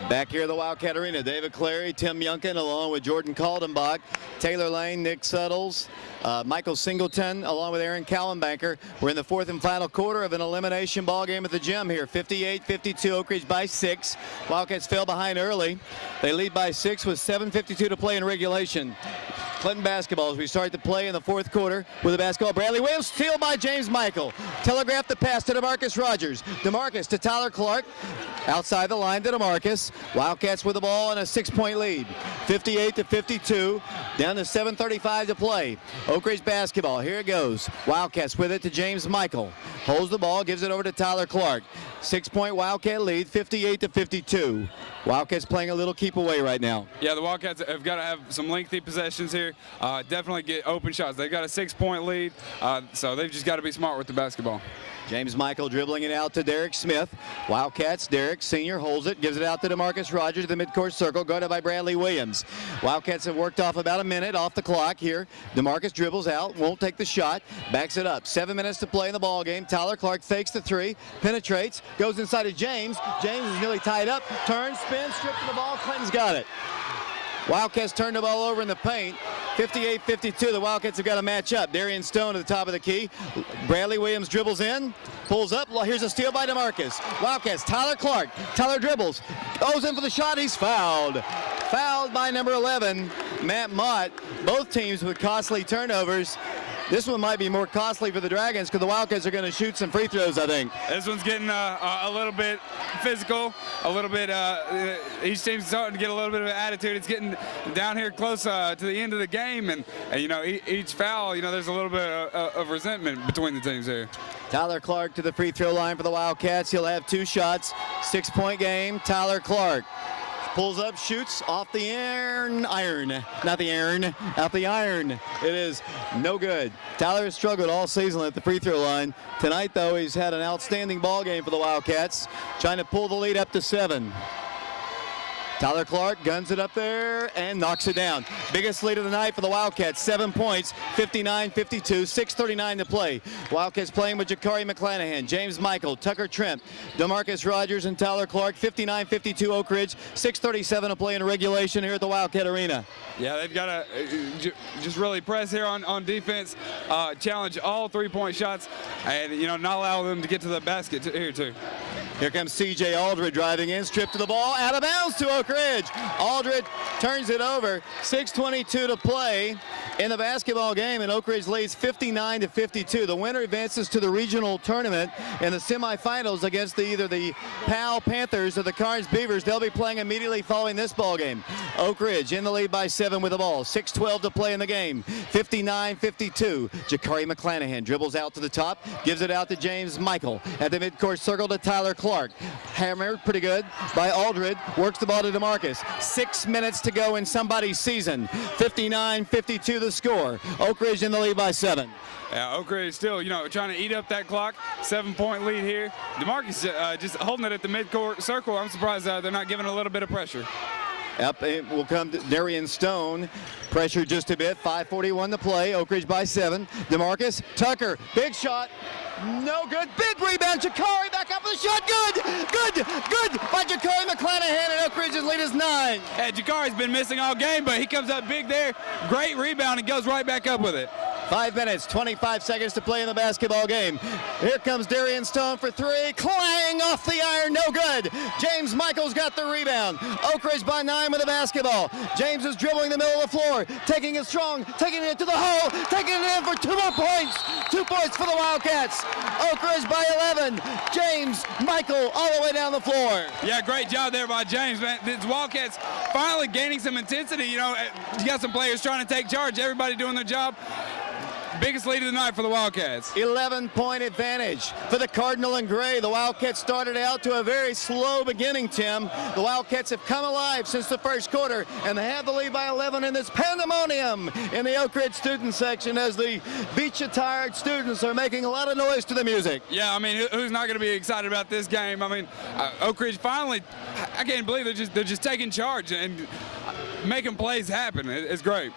Back here at the Wildcat Arena, David Clary, Tim Youngkin, along with Jordan Kaldenbach, Taylor Lane, Nick Suttles, Michael Singleton, along with Aaron Callenbanker. We're in the fourth and final quarter of an elimination ball game at the gym here. 58-52, Oak Ridge by 6. Wildcats fell behind early. They lead by 6 with 7:52 to play in regulation. Clinton basketball as we start to play in the fourth quarter with the basketball. Bradley Williams, steal by James Michael. Telegraph the pass to DeMarcus Rogers. DeMarcus to Tyler Clark. Outside the line to DeMarcus. Wildcats with the ball and a 6-point lead. 58-52. Down to 7:35 to play. Oak Ridge basketball. Here it goes. Wildcats with it to James Michael. Holds the ball, gives it over to Tyler Clark. 6-point Wildcat lead, 58-52. Wildcats playing a little keep away right now. Yeah, the Wildcats have got to have some lengthy possessions here. Definitely get open shots. They've got a 6-point lead, so they've just got to be smart with the basketball. James Michael dribbling it out to Derek Smith. Wildcats, Derek, senior, holds it, gives it out to DeMarcus Rogers to the midcourt circle, guarded by Bradley Williams. Wildcats have worked off about a minute off the clock here. DeMarcus dribbles out, won't take the shot, backs it up. 7 minutes to play in the ball game. Tyler Clark fakes the 3, penetrates, goes inside to James. James is nearly tied up, turns, spins, strips the ball. Clinton's got it. Wildcats turn the ball over in the paint. 58-52, the Wildcats have got to match up. Darian Stone at the top of the key. Bradley Williams dribbles in, pulls up. Here's a steal by DeMarcus. Wildcats, Tyler Clark. Tyler dribbles, goes in for the shot. He's fouled. Fouled by number 11, Matt Mott. Both teams with costly turnovers. This one might be more costly for the Dragons because the Wildcats are going to shoot some free throws, I think. This one's getting a little bit physical, a little bit, each team's starting to get a little bit of an attitude. It's getting down here close to the end of the game, and you know, each foul, you know, there's a little bit of resentment between the teams here. Tyler Clark to the free throw line for the Wildcats. He'll have 2 shots, 6-point game. Tyler Clark pulls up, shoots off the iron. Not the iron, off the iron. It is no good. Tyler has struggled all season at the free throw line. Tonight, though, he's had an outstanding ball game for the Wildcats, trying to pull the lead up to 7. Tyler Clark guns it up there and knocks it down. Biggest lead of the night for the Wildcats, 7 points, 59-52, 6:39 to play. Wildcats playing with Jakari McClanahan, James Michael, Tucker Trent, DeMarcus Rogers, and Tyler Clark. 59-52 Oak Ridge, 6:37 to play in regulation here at the Wildcat Arena. Yeah, they've got to just really press here on defense, challenge all 3-point shots, and you know, not allow them to get to the basket here too. Here comes C.J. Aldred driving in, stripped to the ball, out of bounds to Oak Ridge. Aldred turns it over, 6:22 to play in the basketball game, and Oak Ridge leads 59-52. The winner advances to the regional tournament in the semifinals against either the Powell Panthers or the Carnes Beavers. They'll be playing immediately following this ball game. Oak Ridge in the lead by 7 with the ball, 6:12 to play in the game, 59-52. Jakari McClanahan dribbles out to the top, gives it out to James Michael at the midcourt circle to Tyler Clark. Hammered pretty good by Aldred, works the ball to DeMarcus. 6 minutes to go in somebody's season. 59-52 the score. Oak Ridge in the lead by 7. Yeah, Oak Ridge still, you know, trying to eat up that clock. 7-point lead here. DeMarcus just holding it at the midcourt circle. I'm surprised they're not giving a little bit of pressure. Up it will come to Darian Stone. Pressure just a bit. 5:41 to play. Oak Ridge by 7. DeMarcus, Tucker, big shot. No good. Big rebound. Jakari back up with the shot. Good by Jakari McClanahan, and Oak Ridge's lead is 9. Yeah, Jakari's been missing all game, but he comes up big there. Great rebound and goes right back up with it. 5 minutes, 25 seconds to play in the basketball game. Here comes Darian Stone for 3. Clang off the iron, no good. James Michael's got the rebound. Oak Ridge by 9 with the basketball. James is dribbling the middle of the floor, taking it strong, taking it to the hole, taking it in for 2 more points. 2 points for the Wildcats. Oak Ridge by 11. James Michael all the way down the floor. Yeah, great job there by James, man. The Wildcats finally gaining some intensity. You know, you got some players trying to take charge, everybody doing their job. Biggest lead of the night for the Wildcats. 11-point advantage for the Cardinal and Gray. The Wildcats started out to a very slow beginning, Tim. The Wildcats have come alive since the first quarter, and they have the lead by 11 in this pandemonium in the Oak Ridge student section as the beach-attired students are making a lot of noise to the music. Yeah, I mean, who's not going to be excited about this game? I mean, Oak Ridge finally, I can't believe they're just taking charge and making plays happen. It's great.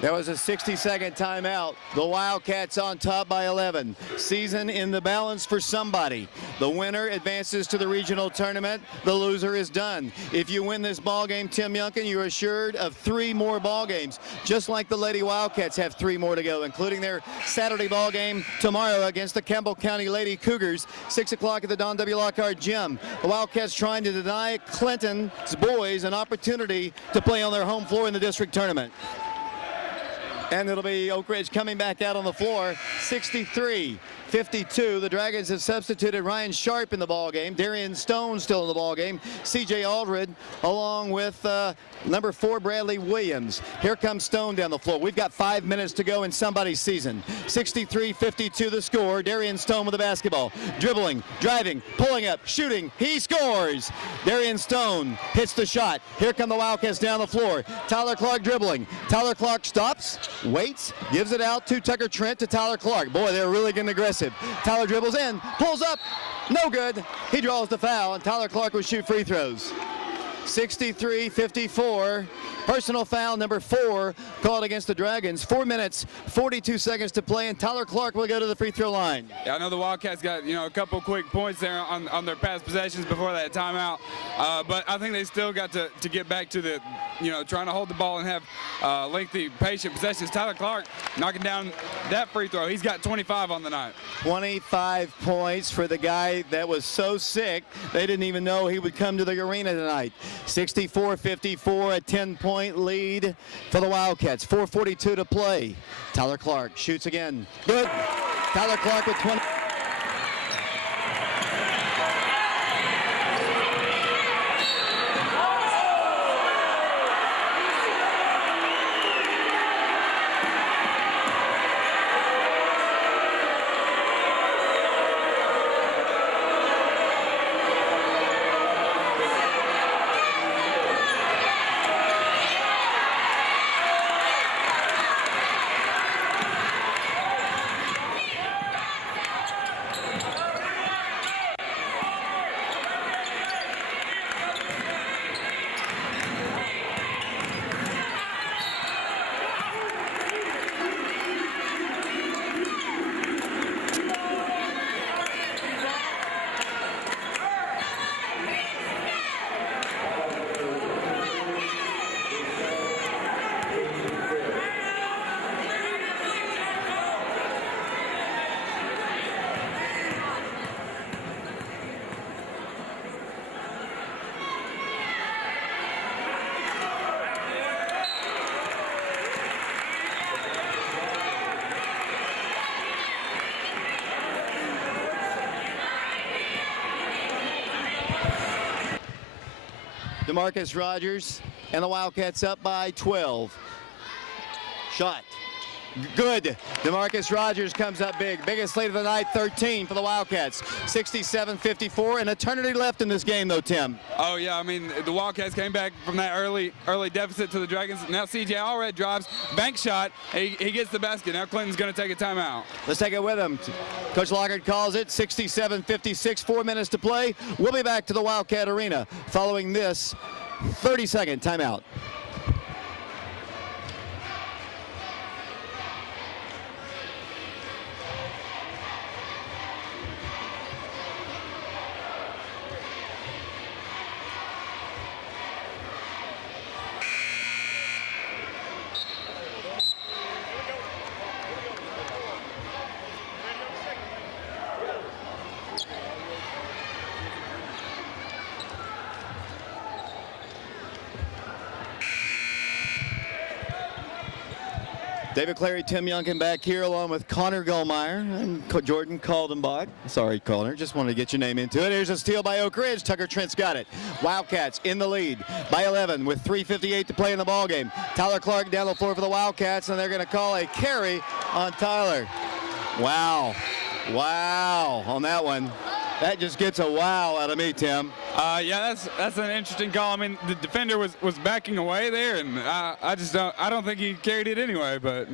There was a 60-second timeout. The Wildcats on top by 11. Season in the balance for somebody. The winner advances to the regional tournament. The loser is done. If you win this ball game, Tim Youngkin, you're assured of 3 more ball games, just like the Lady Wildcats have 3 more to go, including their Saturday ball game tomorrow against the Campbell County Lady Cougars, 6 o'clock at the Don W. Lockhart Gym. The Wildcats trying to deny Clinton's boys an opportunity to play on their home floor in the district tournament. And it'll be Oak Ridge coming back out on the floor, 63-52. The Dragons have substituted Ryan Sharp in the ball game. Darian Stone still in the ball game. C.J. Aldred along with number 4 Bradley Williams. Here comes Stone down the floor. We've got 5 minutes to go in somebody's season. 63-52 the score. Darian Stone with the basketball. Dribbling, driving, pulling up, shooting. He scores. Darian Stone hits the shot. Here come the Wildcats down the floor. Tyler Clark dribbling. Tyler Clark stops, waits, gives it out to Tucker Trent to Tyler Clark. Boy, they're really getting aggressive. Tyler dribbles in, pulls up, no good. He draws the foul, and Tyler Clark will shoot free throws. 63-54. Personal foul number 4 called against the Dragons. 4 minutes, 42 seconds to play, and Tyler Clark will go to the free throw line. Yeah, I know the Wildcats got, you know, a couple quick points there on their past possessions before that timeout, but I think they still got to get back to the, you know, trying to hold the ball and have lengthy, patient possessions. Tyler Clark knocking down that free throw. He's got 25 on the night. 25 points for the guy that was so sick they didn't even know he would come to the arena tonight. 64-54, a 10-point lead for the Wildcats. 4:42 to play. Tyler Clark shoots again. Good. Tyler Clark with 20. DeMarcus Rogers and the Wildcats up by 12. Shot. Good. DeMarcus Rogers comes up big. Biggest lead of the night, 13 for the Wildcats. 67-54. An eternity left in this game, though, Tim. Oh, yeah. I mean, the Wildcats came back from that early deficit to the Dragons. Now C.J. Allred drives. Bank shot. He gets the basket. Now Clinton's going to take a timeout. Let's take it with him. Coach Lockhart calls it. 67-56. 4 minutes to play. We'll be back to the Wildcat Arena following this 30-second timeout. David Clary, Tim Youngkin back here along with Connor Goldmeyer and Jordan Caldenbach. Sorry, Connor, just wanted to get your name into it. Here's a steal by Oak Ridge. Tucker Trent's got it. Wildcats in the lead by 11 with 3:58 to play in the ballgame. Tyler Clark down the floor for the Wildcats, and they're going to call a carry on Tyler. Wow. Wow on that one. That just gets a wow out of me, Tim. Yeah, that's an interesting call. I mean, the defender was backing away there, and I don't think he carried it anyway. But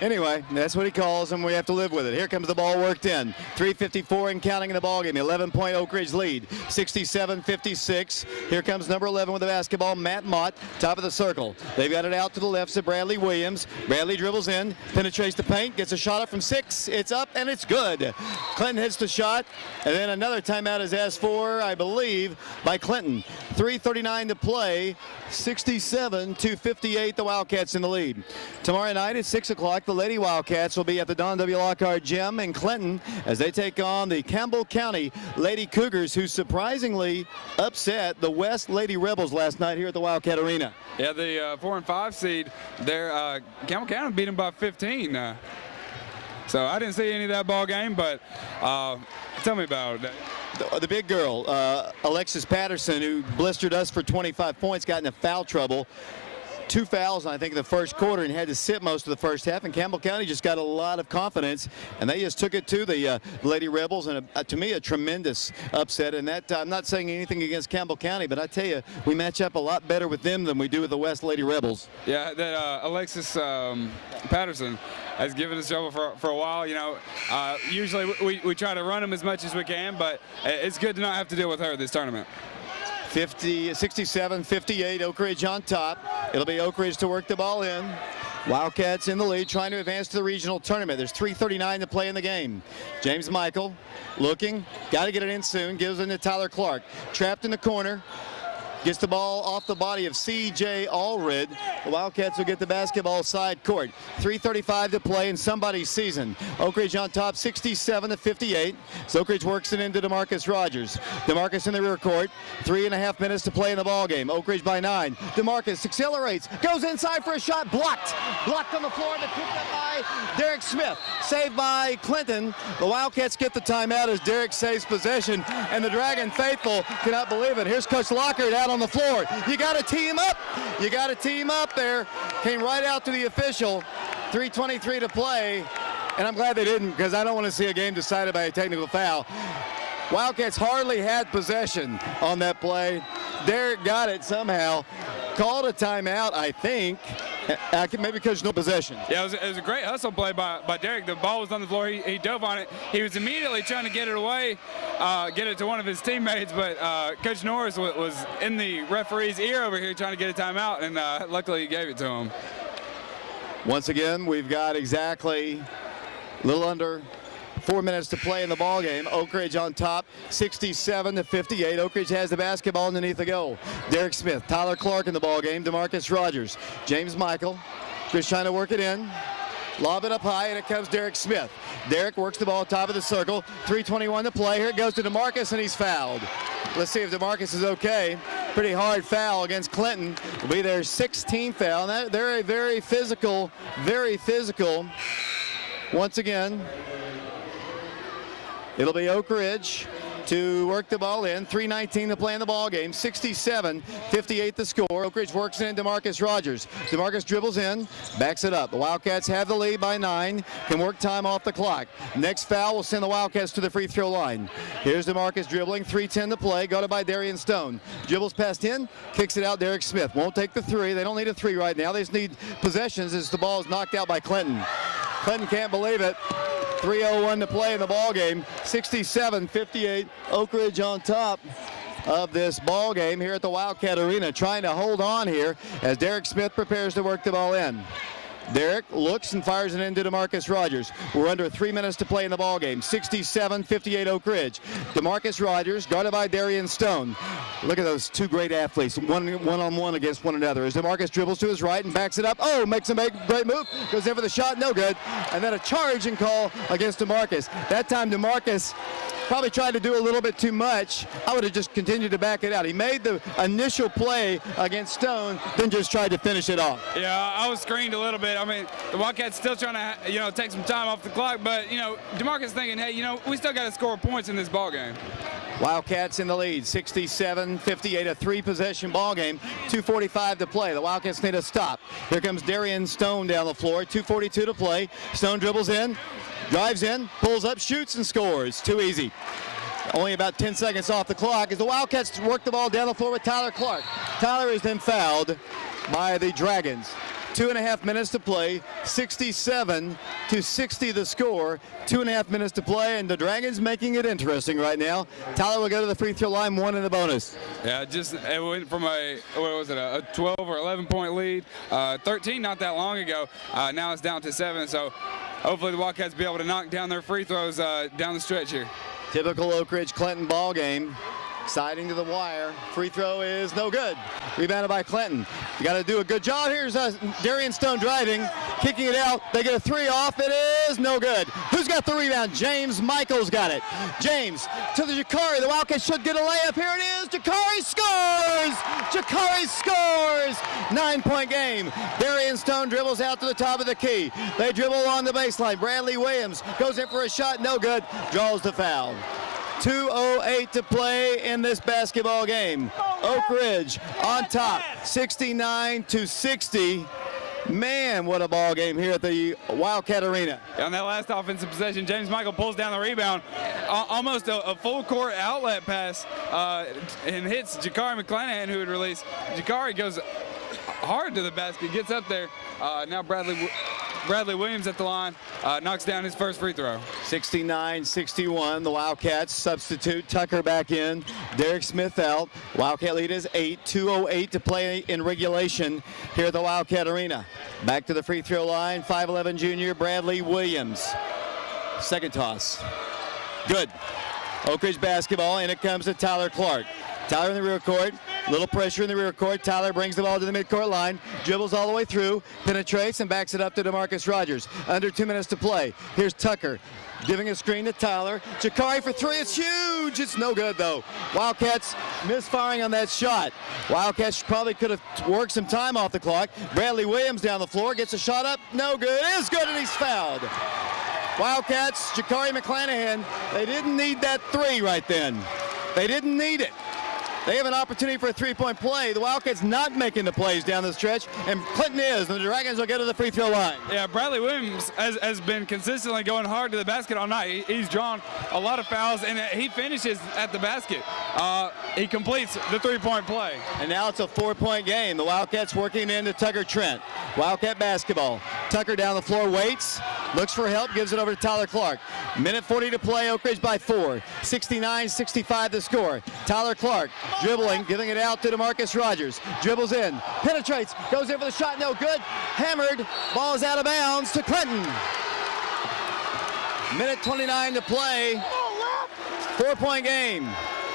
anyway, that's what he calls, and we have to live with it. Here comes the ball worked in. 3:54 and counting in the ballgame. 11-point Oak Ridge lead. 67-56. Here comes number 11 with the basketball, Matt Mott, top of the circle. They've got it out to the left to Bradley Williams. Bradley dribbles in, penetrates the paint, gets a shot up from 6. It's up, and it's good. Clinton hits the shot, and then another timeout is asked for, I believe, by Clinton. 3:39 to play. 67-58, the Wildcats in the lead. Tomorrow night at 6 o'clock, the Lady Wildcats will be at the Don W. Lockhart Gym in Clinton as they take on the Campbell County Lady Cougars, who surprisingly upset the West Lady Rebels last night here at the Wildcat Arena. Yeah, the 4 and 5 seed there, Campbell County beat them by 15. So I didn't see any of that ball game, but tell me about it. The big girl, Alexis Patterson, who blistered us for 25 points, got into foul trouble. 2 fouls, I think, in the first quarter and had to sit most of the first half. And Campbell County just got a lot of confidence, and they just took it to the Lady Rebels. And to me, a tremendous upset. And that I'm not saying anything against Campbell County, but I tell you, we match up a lot better with them than we do with the West Lady Rebels. Yeah, that Alexis Patterson has given us trouble for a while. You know, usually we try to run them as much as we can, but it's good to not have to deal with her this tournament. 67-58, Oak Ridge on top. It'll be Oak Ridge to work the ball in. Wildcats in the lead, trying to advance to the regional tournament. There's 3:39 to play in the game. James Michael looking, got to get it in soon, gives it to Tyler Clark. Trapped in the corner. Gets the ball off the body of C.J. Allred. The Wildcats will get the basketball side court. 3:35 to play in somebody's season. Oak Ridge on top 67-58. So Oak Ridge works it into DeMarcus Rogers. DeMarcus in the rear court. 3.5 minutes to play in the ball game. Oak Ridge by 9. DeMarcus accelerates. Goes inside for a shot. Blocked. Blocked on the floor, but picked up by Derek Smith. Saved by Clinton. The Wildcats get the timeout as Derek saves possession. And the Dragon faithful cannot believe it. Here's Coach Lockhart out on the floor. You got to tee him up. You got to tee him up there. Came right out to the official. 3:23 to play. And I'm glad they didn't, because I don't want to see a game decided by a technical foul. Wildcats hardly had possession on that play. Derek got it somehow. Called a timeout, I think. Maybe because no possession. Yeah, it was a great hustle play by Derek. The ball was on the floor. He dove on it. He was immediately trying to get it away, get it to one of his teammates, but Coach Norris was in the referee's ear over here trying to get a timeout, and luckily he gave it to him. Once again, we've got exactly a little under 4 minutes to play in the ball game. Oak Ridge on top, 67-58. Oak Ridge has the basketball underneath the goal. Derek Smith, Tyler Clark in the ball game. DeMarcus Rogers, James Michael. Just trying to work it in. Lob it up high, and it comes Derek Smith. Derek works the ball top of the circle. 3:21 to play. Here it goes to DeMarcus, and he's fouled. Let's see if DeMarcus is okay. Pretty hard foul against Clinton. Will be their 16th foul. And they're a very physical. Once again, it'll be Oak Ridge to work the ball in. 3:19 to play in the ball game. 67-58 the score. Oak Ridge works in DeMarcus Rogers. DeMarcus dribbles in, backs it up. The Wildcats have the lead by 9. Can work time off the clock. Next foul will send the Wildcats to the free throw line. Here's DeMarcus dribbling. 3:10 to play. Guarded by Darian Stone. Dribbles past in, kicks it out. Derek Smith won't take the three. They don't need a three right now. They just need possessions as the ball is knocked out by Clinton. Clinton can't believe it. 3:01 to play in the ball game. 67-58. Oak Ridge on top of this ball game here at the Wildcat Arena, trying to hold on here as Derek Smith prepares to work the ball in. Derek looks and fires it into DeMarcus Rogers. We're under 3 minutes to play in the ball game. 67-58 Oak Ridge. DeMarcus Rogers guarded by Darian Stone. Look at those two great athletes, one-on-one against one another. As DeMarcus dribbles to his right and backs it up. Oh, makes a great move. Goes in for the shot, no good. And then a charging call against DeMarcus. That time DeMarcus probably tried to do a little bit too much. I would have just continued to back it out. He made the initial play against Stone, then just tried to finish it off. Yeah, I was screened a little bit. I mean, the Wildcats still trying to, take some time off the clock, but, DeMarcus thinking, hey, we still got to score points in this ball game. Wildcats in the lead, 67-58, a three-possession ball game. 2:45 to play. The Wildcats need a stop. Here comes Darian Stone down the floor. 2:42 to play. Stone dribbles in, drives in, pulls up, shoots, and scores. Too easy. Only about 10 seconds off the clock as the Wildcats work the ball down the floor with Tyler Clark. Tyler is then fouled by the Dragons. 2.5 minutes to play, 67-60 the score. 2.5 minutes to play, and the Dragons making it interesting right now. Tyler will go to the free throw line, 1 in the bonus. Yeah, it went from a 12 or 11 point lead, 13 not that long ago. Now it's down to 7, so hopefully the Wildcats be able to knock down their free throws down the stretch here. Typical Oak Ridge Clinton ball game. Siding to the wire. Free throw is no good. Rebounded by Clinton. You got to do a good job. Here's Darian Stone driving, kicking it out. They get a three off. It is no good. Who's got the rebound? James Michael's got it. James to the Jakari. The Wildcats should get a layup. Here it is. Jakari scores. Jakari scores. 9-point game. Darian Stone dribbles out to the top of the key. They dribble on the baseline. Bradley Williams goes in for a shot. No good. Draws the foul. 2:08 to play in this basketball game. Oak Ridge on top, 69-60. Man, what a ball game here at the Wildcat Arena. On that last offensive possession, James Michael pulls down the rebound. Almost a full court outlet pass and hits Jakari McClanahan, who would release. Jakari goes hard to the basket, gets up there. Now Bradley Williams at the line, knocks down his first free throw. 69-61, the Wildcats substitute Tucker back in, Derek Smith out. Wildcat lead is 8, 2:08 to play in regulation here at the Wildcat Arena. Back to the free throw line, 5'11 junior Bradley Williams. Second toss, good. Oak Ridge basketball, and it comes to Tyler Clark. Tyler in the rear court, Little pressure in the rear court. Tyler brings the ball to the midcourt line, dribbles all the way through, penetrates, and backs it up to DeMarcus Rogers. Under 2 minutes to play. Here's Tucker giving a screen to Tyler. Jakari for three. It's huge. It's no good, though. Wildcats misfiring on that shot. Wildcats probably could have worked some time off the clock. Bradley Williams down the floor, gets a shot up. No good. It is good, and he's fouled. Wildcats, Jakari McClanahan, they didn't need that three right then. They didn't need it. They have an opportunity for a three-point play. The Wildcats not making the plays down the stretch, and Clinton is, and the Dragons will get to the free throw line. Yeah, Bradley Williams has been consistently going hard to the basket all night. He's drawn a lot of fouls, and he finishes at the basket. He completes the three-point play. And now it's a 4-point game. The Wildcats working into Tucker Trent. Wildcat basketball. Tucker down the floor, waits, looks for help, gives it over to Tyler Clark. Minute 40 to play, Oak Ridge by 4. 69-65 the score. Tyler Clark dribbling, giving it out to DeMarcus Rogers. Dribbles in, penetrates, goes in for the shot, no good. Hammered, ball is out of bounds to Clinton. Minute 29 to play. 4-point game.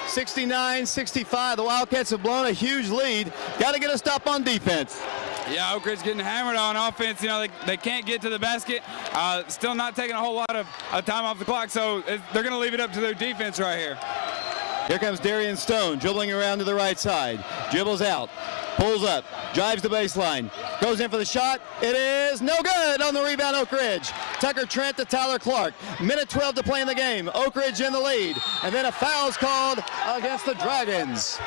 69-65. The Wildcats have blown a huge lead. Got to get a stop on defense. Yeah, Oak Ridge getting hammered on offense. You know, they can't get to the basket. Still not taking a whole lot of time off the clock, so they're going to leave it up to their defense right here. Here comes Darian Stone dribbling around to the right side. Dribbles out, pulls up, drives the baseline, goes in for the shot. It is no good on the rebound, Oak Ridge. Tucker Trent to Tyler Clark. Minute 12 to play in the game. Oak Ridge in the lead. And then a foul's called against the Dragons.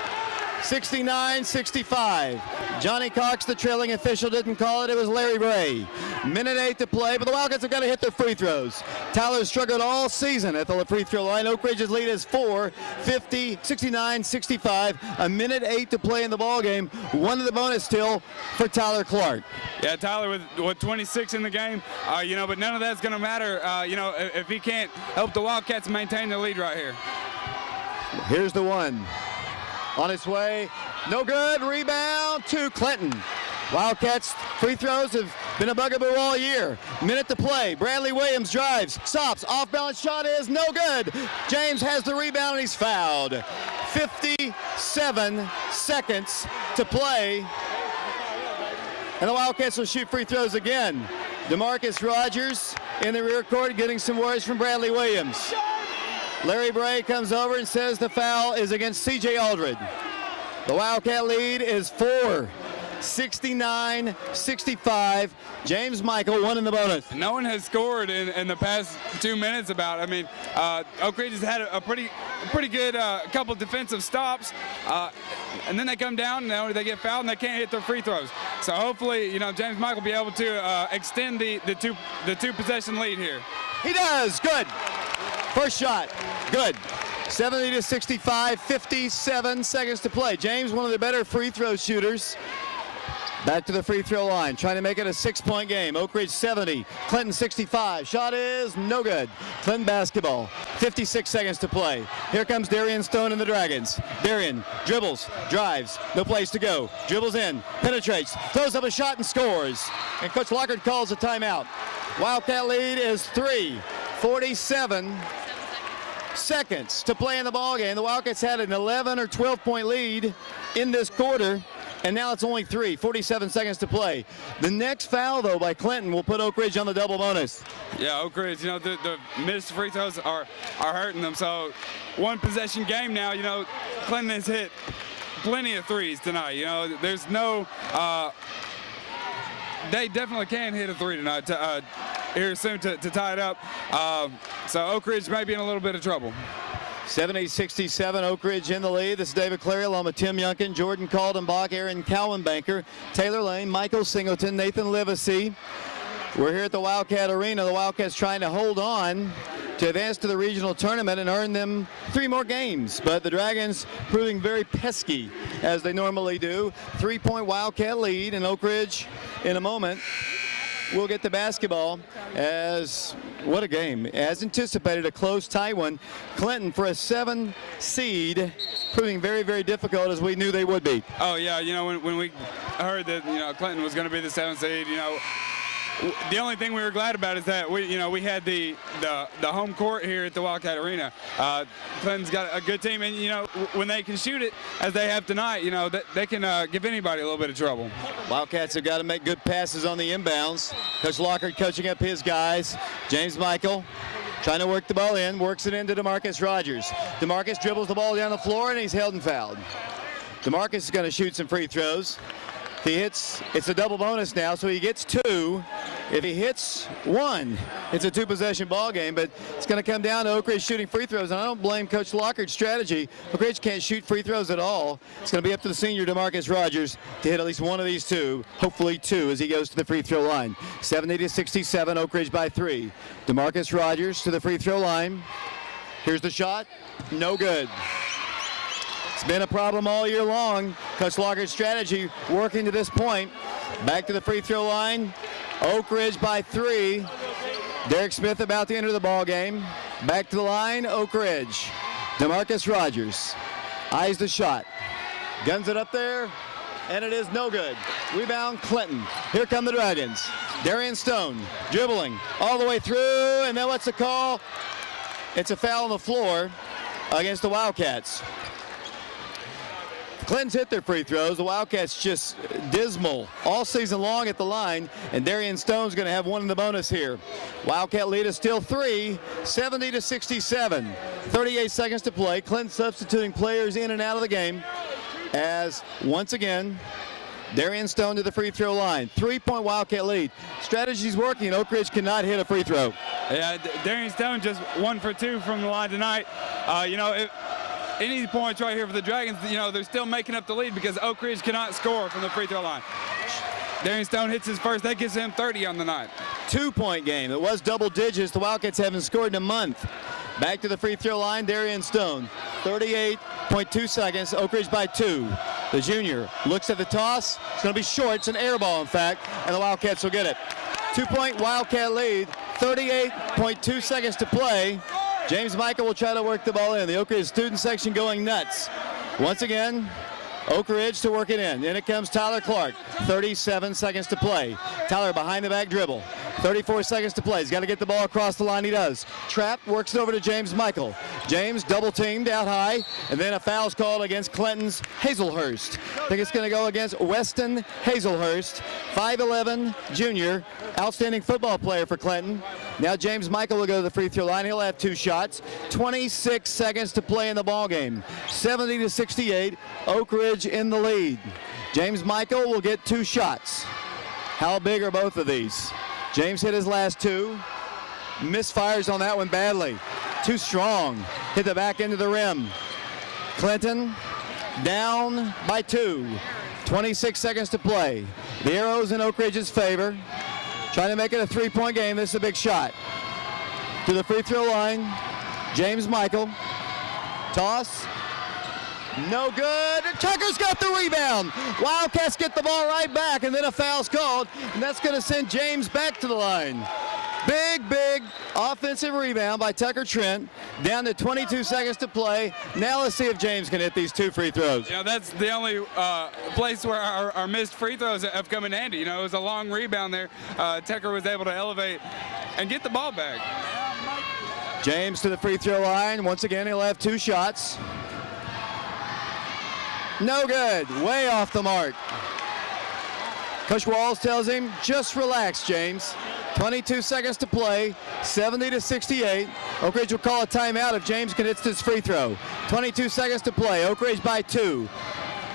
69-65. Johnny Cox, the trailing official, didn't call it. It was Larry Bray. Minute 8 to play, but the Wildcats have got to hit their free throws. Tyler struggled all season at the free throw line. Oak Ridge's lead is 4, 50, 69-65. A minute 8 to play in the ball game. One of the bonus still for Tyler Clark. Yeah, Tyler with 26 in the game, you know, but none of that's going to matter, you know, if he can't help the Wildcats maintain the lead right here. Here's the one. On its way, no good, rebound to Clinton. Wildcats free throws have been a bugaboo all year. Minute to play, Bradley Williams drives, stops, off-balance shot is no good. James has the rebound and he's fouled. 57 seconds to play. And the Wildcats will shoot free throws again. DeMarcus Rogers in the rear court getting some words from Bradley Williams. Larry Bray comes over and says the foul is against C.J. Aldred. The Wildcat lead is 4, 69-65. James Michael won in the bonus. No one has scored in the past 2 minutes about it. I mean, Oak Ridge has had a pretty good couple defensive stops, and then they come down and they get fouled and they can't hit their free throws. So hopefully, you know, James Michael will be able to extend the two possession lead here. He does. Good. First shot, good. 70-65, 57 seconds to play. James, one of the better free throw shooters. Back to the free throw line, trying to make it a 6-point game. Oak Ridge 70, Clinton 65. Shot is no good. Clinton basketball, 56 seconds to play. Here comes Darian Stone and the Dragons. Darian dribbles, drives, no place to go. Dribbles in, penetrates, throws up a shot and scores. And Coach Lockhart calls a timeout. Wildcat lead is 3, 47 seconds to play in the ball game. The Wildcats had an 11 or 12-point lead in this quarter, and now it's only 3, 47 seconds to play. The next foul, though, by Clinton will put Oak Ridge on the double bonus. Yeah, Oak Ridge, you know, the missed free throws are hurting them. So one possession game now, you know, Clinton has hit plenty of threes tonight. You know, there's no, they definitely can hit a three tonight here soon to tie it up. So Oak Ridge may be in a little bit of trouble. 70-67, Oak Ridge in the lead. This is David Clary along with Tim Youngkin, Jordan Caldenbach, Aaron Cowanbanker, Taylor Lane, Michael Singleton, Nathan Livesey. We're here at the Wildcat Arena. The Wildcats trying to hold on to advance to the regional tournament and earn them 3 more games. But the Dragons proving very pesky, as they normally do. 3-point Wildcat lead, and Oak Ridge in a moment will get the basketball. As what a game. As anticipated, a close tight one. Clinton for a 7 seed, proving very, very difficult, as we knew they would be. Oh, yeah, you know, when we heard that, you know, Clinton was going to be the 7th seed, you know, the only thing we were glad about is that we had the home court here at the Wildcat Arena. Clinton's got a good team, and when they can shoot it as they have tonight, they can give anybody a little bit of trouble. Wildcats have got to make good passes on the inbounds. Coach Lockhart coaching up his guys. James Michael trying to work the ball in, works it into DeMarcus Rogers. DeMarcus dribbles the ball down the floor, and he's held and fouled. DeMarcus is going to shoot some free throws. If he hits, it's a double bonus now, so he gets 2. If he hits 1, it's a 2-possession ball game, but it's going to come down to Oak Ridge shooting free throws, and I don't blame Coach Lockhart's strategy. Oak Ridge can't shoot free throws at all. It's going to be up to the senior DeMarcus Rogers to hit at least one of these 2, hopefully 2, as he goes to the free throw line. 70-67, Oak Ridge by 3. DeMarcus Rogers to the free throw line. Here's the shot. No good. It's been a problem all year long. Coach Lockhart's strategy working to this point. Back to the free throw line. Oak Ridge by 3. Derek Smith about to enter the ball game. Back to the line, Oak Ridge. DeMarcus Rogers eyes the shot. Guns it up there, and it is no good. Rebound, Clinton. Here come the Dragons. Darian Stone dribbling all the way through, and then what's the call? It's a foul on the floor against the Wildcats. Clinton's hit their free throws. The Wildcats just dismal all season long at the line, and Darian Stone's going to have 1 in the bonus here. Wildcat lead is still 3, 70-67. 38 seconds to play. Clinton substituting players in and out of the game as, once again, Darian Stone to the free throw line. 3-point Wildcat lead. Strategy's working. Oak Ridge cannot hit a free throw. Yeah, Darian Stone just 1 for 2 from the line tonight. Any points right here for the Dragons, they're still making up the lead because Oak Ridge cannot score from the free throw line. Darian Stone hits his first. That gives him 30 on the night. 2-point game. It was double digits. The Wildcats haven't scored in a month. Back to the free throw line, Darian Stone. 38.2 seconds. Oak Ridge by 2. The junior looks at the toss. It's going to be short. It's an air ball, in fact, and the Wildcats will get it. 2-point Wildcat lead. 38.2 seconds to play. James Michael will try to work the ball in. The Oak Ridge student section going nuts. Once again, Oak Ridge to work it in. In it comes Tyler Clark. 37 seconds to play. Tyler behind the back dribble. 34 seconds to play. He's got to get the ball across the line. He does. Trap works it over to James Michael. James double teamed out high, and then a foul's called against Clinton's Hazelhurst. I think it's going to go against Weston Hazelhurst, 5'11", junior, outstanding football player for Clinton. Now James Michael will go to the free throw line. He'll have 2 shots. 26 seconds to play in the ball game. 70-68. Oak Ridge in the lead. James Michael will get 2 shots. How big are both of these? James hit his last 2. Misfires on that one badly. Too strong. Hit the back end of the rim. Clinton down by 2. 26 seconds to play. The arrows in Oak Ridge's favor. Trying to make it a 3-point game. This is a big shot. To the free throw line, James Michael. Toss. No good. Tucker's got the rebound. Wildcats get the ball right back, and then a foul's called, and that's going to send James back to the line. Big offensive rebound by Tucker Trent. Down to 22 seconds to play. Now let's see if James can hit these 2 free throws. That's the only place where our missed free throws have come in handy. It was a long rebound there. Tucker was able to elevate and get the ball back. James to the free throw line. Once again, he'll have 2 shots. No good. Way off the mark. Coach Walls tells him, just relax, James. 22 seconds to play, 70-68. Oak Ridge will call a timeout if James can hit this free throw. 22 seconds to play, Oak Ridge by 2.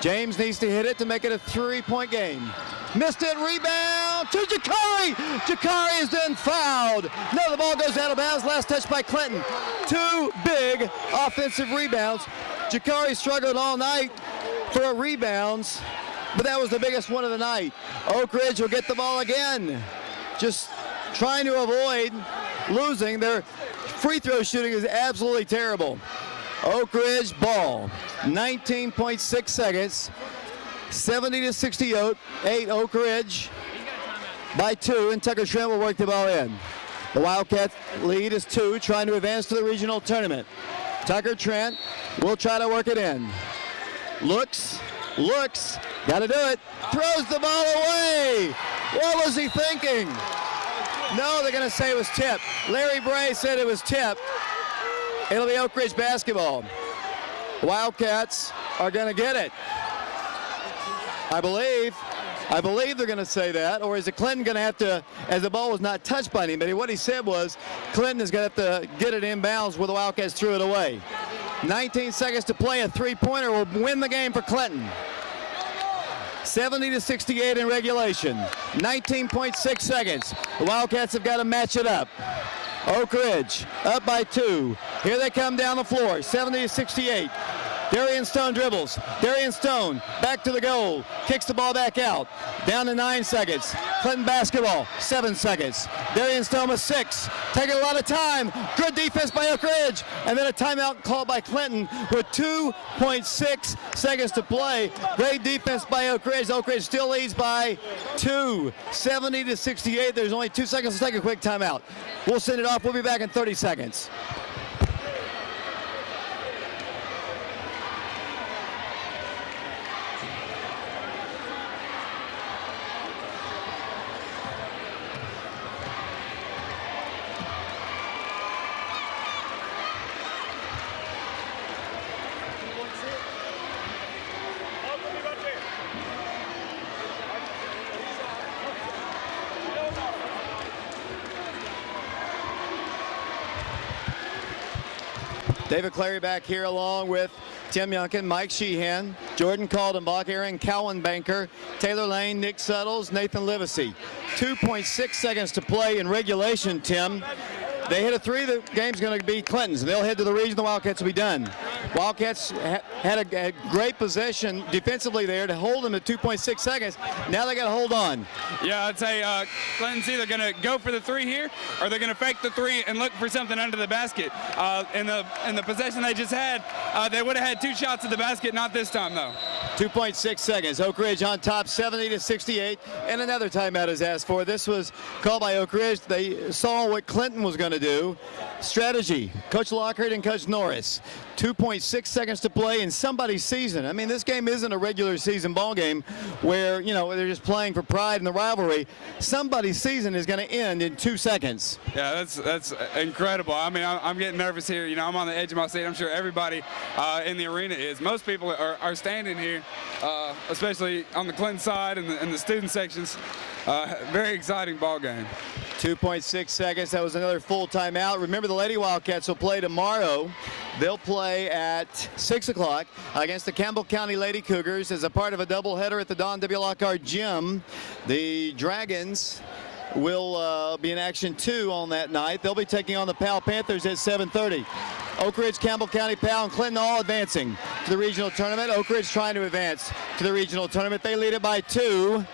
James needs to hit it to make it a 3-point game. Missed it, rebound to Jakari. Jakari is then fouled. No, the ball goes out of bounds, last touch by Clinton. 2 big offensive rebounds. Jakari struggled all night for rebounds, but that was the biggest one of the night. Oak Ridge will get the ball again. Just trying to avoid losing. Their free throw shooting is absolutely terrible. Oak Ridge ball, 19.6 seconds, 70-68. Oak Ridge by 2, and Tucker Trent will work the ball in. The Wildcats lead is 2, trying to advance to the regional tournament. Tucker Trent will try to work it in. Looks, got to do it, throws the ball away. What was he thinking? No, they're going to say it was tip. Larry Bray said it was tip. It'll be Oak Ridge basketball. Wildcats are going to get it. I believe they're going to say that. Or is it Clinton going to have to, as the ball was not touched by anybody, what he said was Clinton is going to have to get it inbounds where the Wildcats threw it away. 19 seconds to play. A three-pointer will win the game for Clinton. 70-68 in regulation. 19.6 seconds. The Wildcats have got to match it up. Oak Ridge up by 2. Here they come down the floor. 70-68. Darian Stone dribbles. Darian Stone back to the goal. Kicks the ball back out. Down to 9 seconds. Clinton basketball. 7 seconds. Darian Stone with 6. Taking a lot of time. Good defense by Oak Ridge. And then a timeout called by Clinton with 2.6 seconds to play. Great defense by Oak Ridge. Oak Ridge still leads by 2. 70-68. There's only 2 seconds to take a quick timeout. We'll send it off. We'll be back in 30 seconds. David Clary back here along with Tim Youngkin, Mike Sheehan, Jordan Caldenbach, Aaron Cowanbanker, Taylor Lane, Nick Suttles, Nathan Livesey. 2.6 seconds to play in regulation, Tim. They hit a 3, the game's going to be Clinton's. They'll head to the region, the Wildcats will be done. Wildcats had a great possession defensively there to hold them at 2.6 seconds. Now they got to hold on. Yeah, I'd say Clinton's either going to go for the 3 here, or they're going to fake the 3 and look for something under the basket. In the possession they just had, they would have had 2 shots at the basket, not this time though. 2.6 seconds. Oak Ridge on top, 70-68, and another timeout is asked for. This was called by Oak Ridge. They saw what Clinton was going to do. Strategy, Coach Lockhart and Coach Norris. 2.6 seconds to play in somebody's season. I mean, this game isn't a regular season ball game where, you know, they're just playing for pride in the rivalry. Somebody's season is going to end in 2 seconds. Yeah, that's incredible. I mean, I'm getting nervous here. You know, I'm on the edge of my seat. I'm sure everybody in the arena is. Most people are standing here, especially on the Clinton side and the student sections. Very exciting ball game. 2.6 seconds. That was another full timeout. Remember, the Lady Wildcats will play tomorrow. They'll play at 6 o'clock against the Campbell County Lady Cougars as a part of a doubleheader at the Don W. Lockhart Gym. The Dragons will be in action too on that night. They'll be taking on the Powell Panthers at 7:30. Oak Ridge, Campbell County, Powell, and Clinton all advancing to the regional tournament. Oak Ridge trying to advance to the regional tournament. They lead it by 2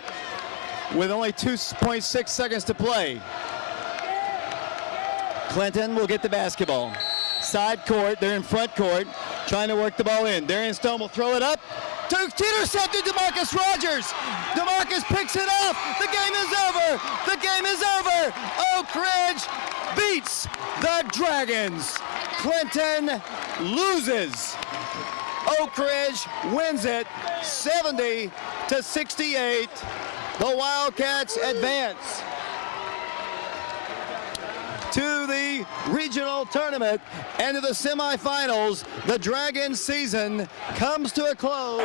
with only 2.6 seconds to play. Clinton will get the basketball. Side court, they're in front court, trying to work the ball in. Darian Stone will throw it up. Intercepted DeMarcus Rogers. DeMarcus picks it up. The game is over. The game is over. Oak Ridge beats the Dragons. Clinton loses. Oak Ridge wins it 70-68. The Wildcats advance to the regional tournament and to the semifinals. The Dragons season comes to a close.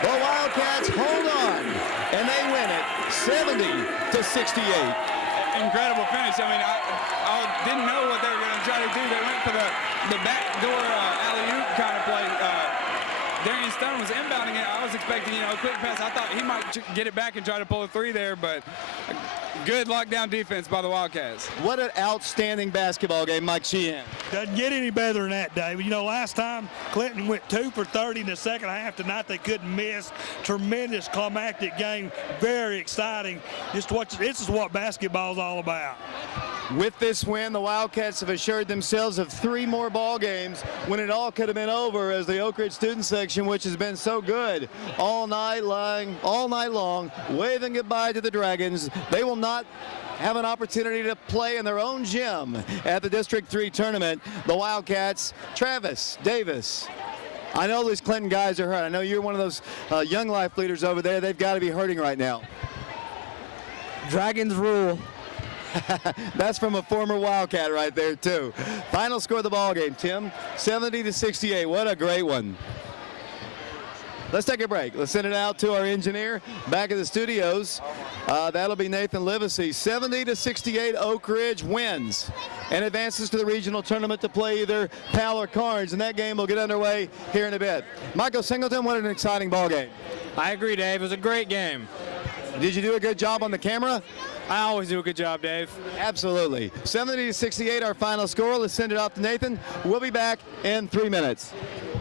The Wildcats hold on and they win it 70-68. Incredible finish. I mean, I didn't know what they were going to try to do. They went for the backdoor alley-oop kind of play. Darian Stone was inbounding it. I was expecting, you know, a quick pass. I thought he might get it back and try to pull a 3 there, but good lockdown defense by the Wildcats. What an outstanding basketball game, Mike Sheehan. Doesn't get any better than that, David. You know, last time Clinton went 2 for 30 in the second half. Tonight they couldn't miss. Tremendous climactic game. Very exciting. Just watch. This is what basketball's all about. With this win, the Wildcats have assured themselves of 3 more ball games when it all could have been over, as the Oak Ridge student section, which has been so good all night long, waving goodbye to the Dragons. They will not have an opportunity to play in their own gym at the District 3 tournament. The Wildcats, Travis Davis. I know these Clinton guys are hurt. I know you're one of those young life leaders over there. They've got to be hurting right now. Dragons rule. That's from a former Wildcat right there, too. Final score of the ball game, Tim, 70-68. What a great one. Let's take a break. Let's send it out to our engineer back at the studios. That'll be Nathan Livesey. 70-68, Oak Ridge wins and advances to the regional tournament to play either Powell or Carnes, and that game will get underway here in a bit. Michael Singleton, what an exciting ball game. I agree, Dave. It was a great game. Did you do a good job on the camera? I always do a good job, Dave. Absolutely. 70-68, our final score. Let's send it off to Nathan. We'll be back in 3 minutes.